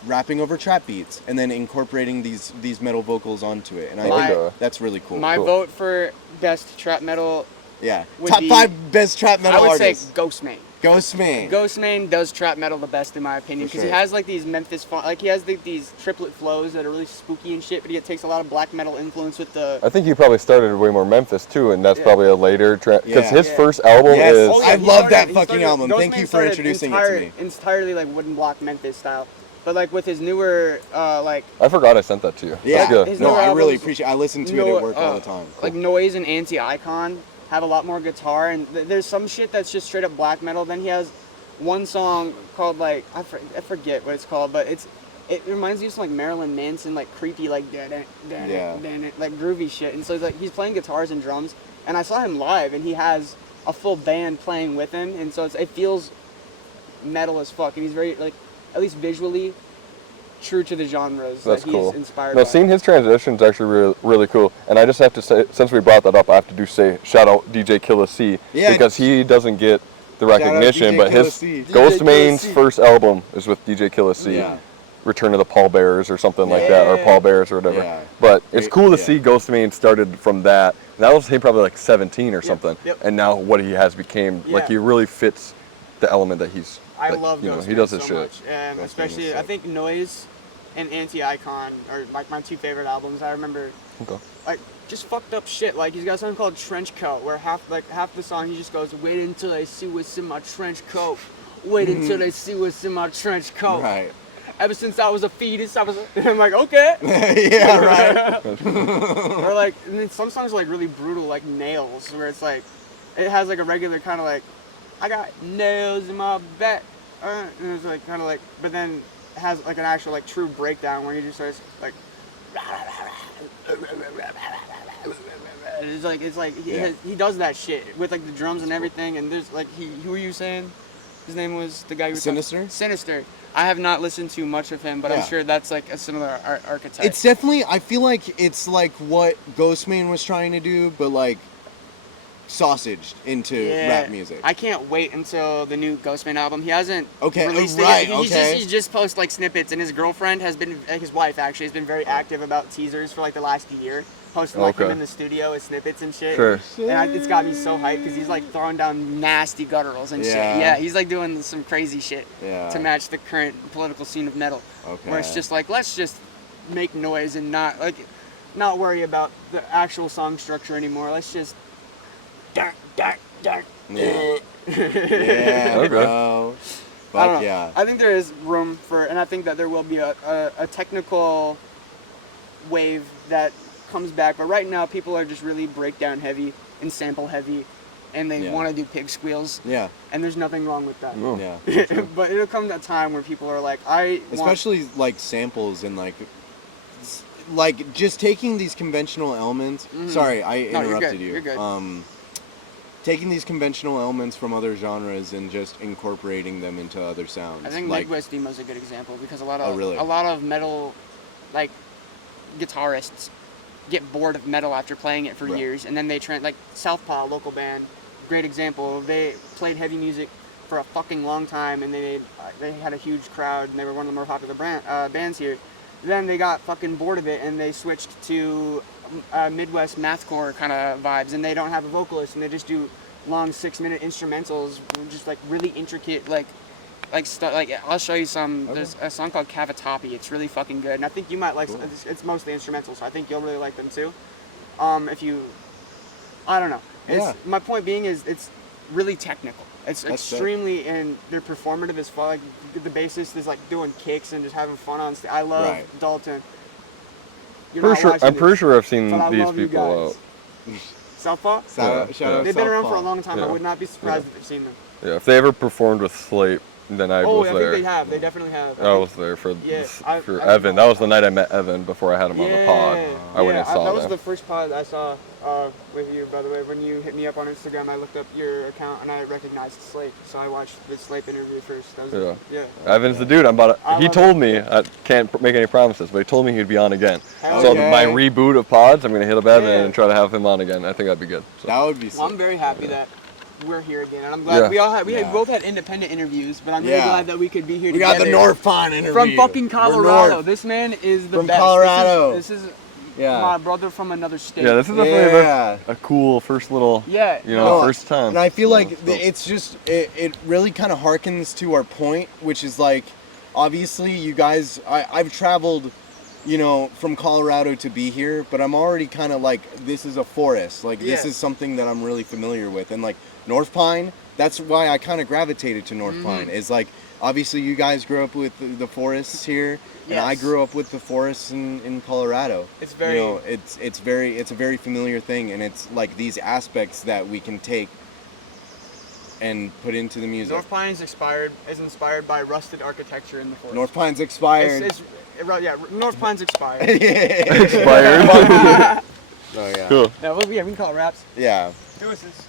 rapping over trap beats and then incorporating these metal vocals onto it, and I think that's really cool. My vote for best trap metal. Yeah. would Top be- 5 best trap metal I would artists. say Ghostmane. Ghostmane. Ghostmane does trap metal the best in my opinion For because he sure. has like these Memphis he has these triplet flows that are really spooky and shit, but he takes a lot of black metal influence with the. I think he probably started way more Memphis too, and that's probably a later trend because his Yeah. first album Yes. is. Oh, I he love that he fucking album. Thank Ghostmane you for started introducing it to me. Entirely like wooden block Memphis style, but like with his newer I forgot I sent that to you. Yeah. That's good. His No, newer I really albums- appreciate. I listen to it at work all the time. Like Noise and Anti-Icon have a lot more guitar, and there's some shit that's just straight up black metal. Then he has one song called like I forget what it's called, but it reminds me of some like Marilyn Manson, like creepy, like like groovy shit. And so it's like he's playing guitars and drums, and I saw him live, and he has a full band playing with him, and so it feels metal as fuck, and he's very like at least visually true to the genres That's that cool. he's inspired No, by. seeing his transitions actually really cool. And I just have to say, since we brought that up, I have to say shout out DJ Killa C Yeah. because he doesn't get the out recognition, DJ but Killa his C. Ghostmane's DJ Killa C. first album is with DJ Killa C. Yeah. Return of the Pallbearers or something like that, or Pallbearers or whatever. Yeah. But it's cool to Yeah. see Ghostman started from that. And that was him probably like 17 or something. Yep. And now what he has became, like Yeah. he really fits the element that he's. I like, love you know, Ghost he Man does his so shit. much, and Ghost Man is especially I sick. think Noise and Anti-Icon are like my two favorite albums. I remember Okay. like just fucked up shit. Like he's got something called Trench Coat, where half the song he just goes, "Wait until they see what's in my trench coat. Wait until they see what's in my trench coat." Right. Ever since I was a fetus, I'm like, okay. Yeah, right. Or like, and then some songs are like really brutal, like Nails, where it's like, it has like a regular kind of like, I got nails in my back, and it's like kind of like, but then it has like an actual like true breakdown where he just starts like, it's like he does that shit with like the drums and everything, and there's like who are you saying? His name was the guy who Sinister? Sinister. I have not listened to much of him, but I'm Yeah. sure that's like a similar archetype. It's definitely, I feel like it's like what Ghostman was trying to do, but like sausaged into rap music. I can't wait until the new Ghostman album. He hasn't Okay, released right, it yet. okay. He just posts like snippets, and his girlfriend has been, his wife actually, has been very active about teasers for like the last year, posting like him Okay. in the studio with snippets and shit. Sure. It's got me so hyped because he's like throwing down nasty gutturals and shit. Yeah. Yeah, he's like doing some crazy shit Yeah. to match the current political scene of metal. Okay. Where it's just like, let's just make noise and not worry about the actual song structure anymore. Let's just dark. Yeah. Okay. Bro. I Fuck don't know. yeah. I think there is room for, and I think that there will be a technical wave that comes back. But right now, people are just really breakdown heavy and sample heavy, and they Yeah. want to do pig squeals. Yeah. And there's nothing wrong with that. No. Yeah. But it'll come to a time where people are like, Especially like samples and like just taking these conventional elements. Sorry, I No, you're interrupted good, you. you're good. Taking these conventional elements from other genres and just incorporating them into other sounds. I think like, Midwest emo is a good example because a lot Oh, of really? a lot of metal, like guitarists, get bored of metal after playing it for Right. years, and then they like Southpaw, local band, great example. They played heavy music for a fucking long time, and they had a huge crowd, and they were one of the more popular bands here. Then they got fucking bored of it, and they switched to Midwest mathcore kind of vibes, and they don't have a vocalist, and they just do long 6-minute instrumentals, just like really intricate, like stuff. Like I'll show you some. There's a song called Cavatopy. It's really fucking good, and I think you might like. It's mostly instrumental, so I think you'll really like them too. If you, I don't know. My point being is it's really technical. It's That's extremely, and they're performative as fuck. Like, the bassist is like doing kicks and just having fun on stage. I love Right. Dalton. You're Pretty not sure, watching I'm pretty this, sure I've seen but I these love you people guys. out. Southpaw? Shout out They've been around for a Southpaw. long time. I Yeah. would not be surprised if you've seen them. Yeah, if they ever performed with Slate, then I was I there. think they have. They definitely have. I was there for Yeah, for I- Evan. That was the night I met Evan before I had him on the pod. I went and saw that was them. the first pod I saw with you, by the way. When you hit me up on Instagram, I looked up your account and I recognized Slate, so I watched the Slate interview first. That was Yeah. yeah. Evan's the dude. I'm about to, I he love told it. me, I can't make any promises, but he told me he'd be on again. Hell So yeah. my reboot of pods, I'm going to hit up Evan Yeah. and try to have him on again. I think that'd be good. So. That would be sick. Well, I'm very happy that we're here again, and I'm glad we both had independent interviews, but I'm really Yeah. glad that we could be here We together. got the North Pine interview. From fucking We're Colorado. north. This man is the From best. Colorado. This is Yeah. my brother from another state. Yeah, this is definitely Yeah. a cool first little, Yeah. first time. And I feel So, like so- it's just, it really kind of harkens to our point, which is like, obviously you guys, I've traveled, from Colorado to be here, but I'm already kind of like, this is a forest. Like, this Yeah. is something that I'm really familiar with. And like, North Pine, that's why I kind of gravitated to North Pine, is like, obviously you guys grew up with the forests here, and I Yes. grew up with the forests in Colorado. It's very It's a very familiar thing, and it's like these aspects that we can take and put into the music. North Pine is inspired by rusted architecture in the forest. North Pine's expired. North Pine's expired. Expired. Oh yeah. Cool. Yeah, we can call it raps. Yeah. Do us this.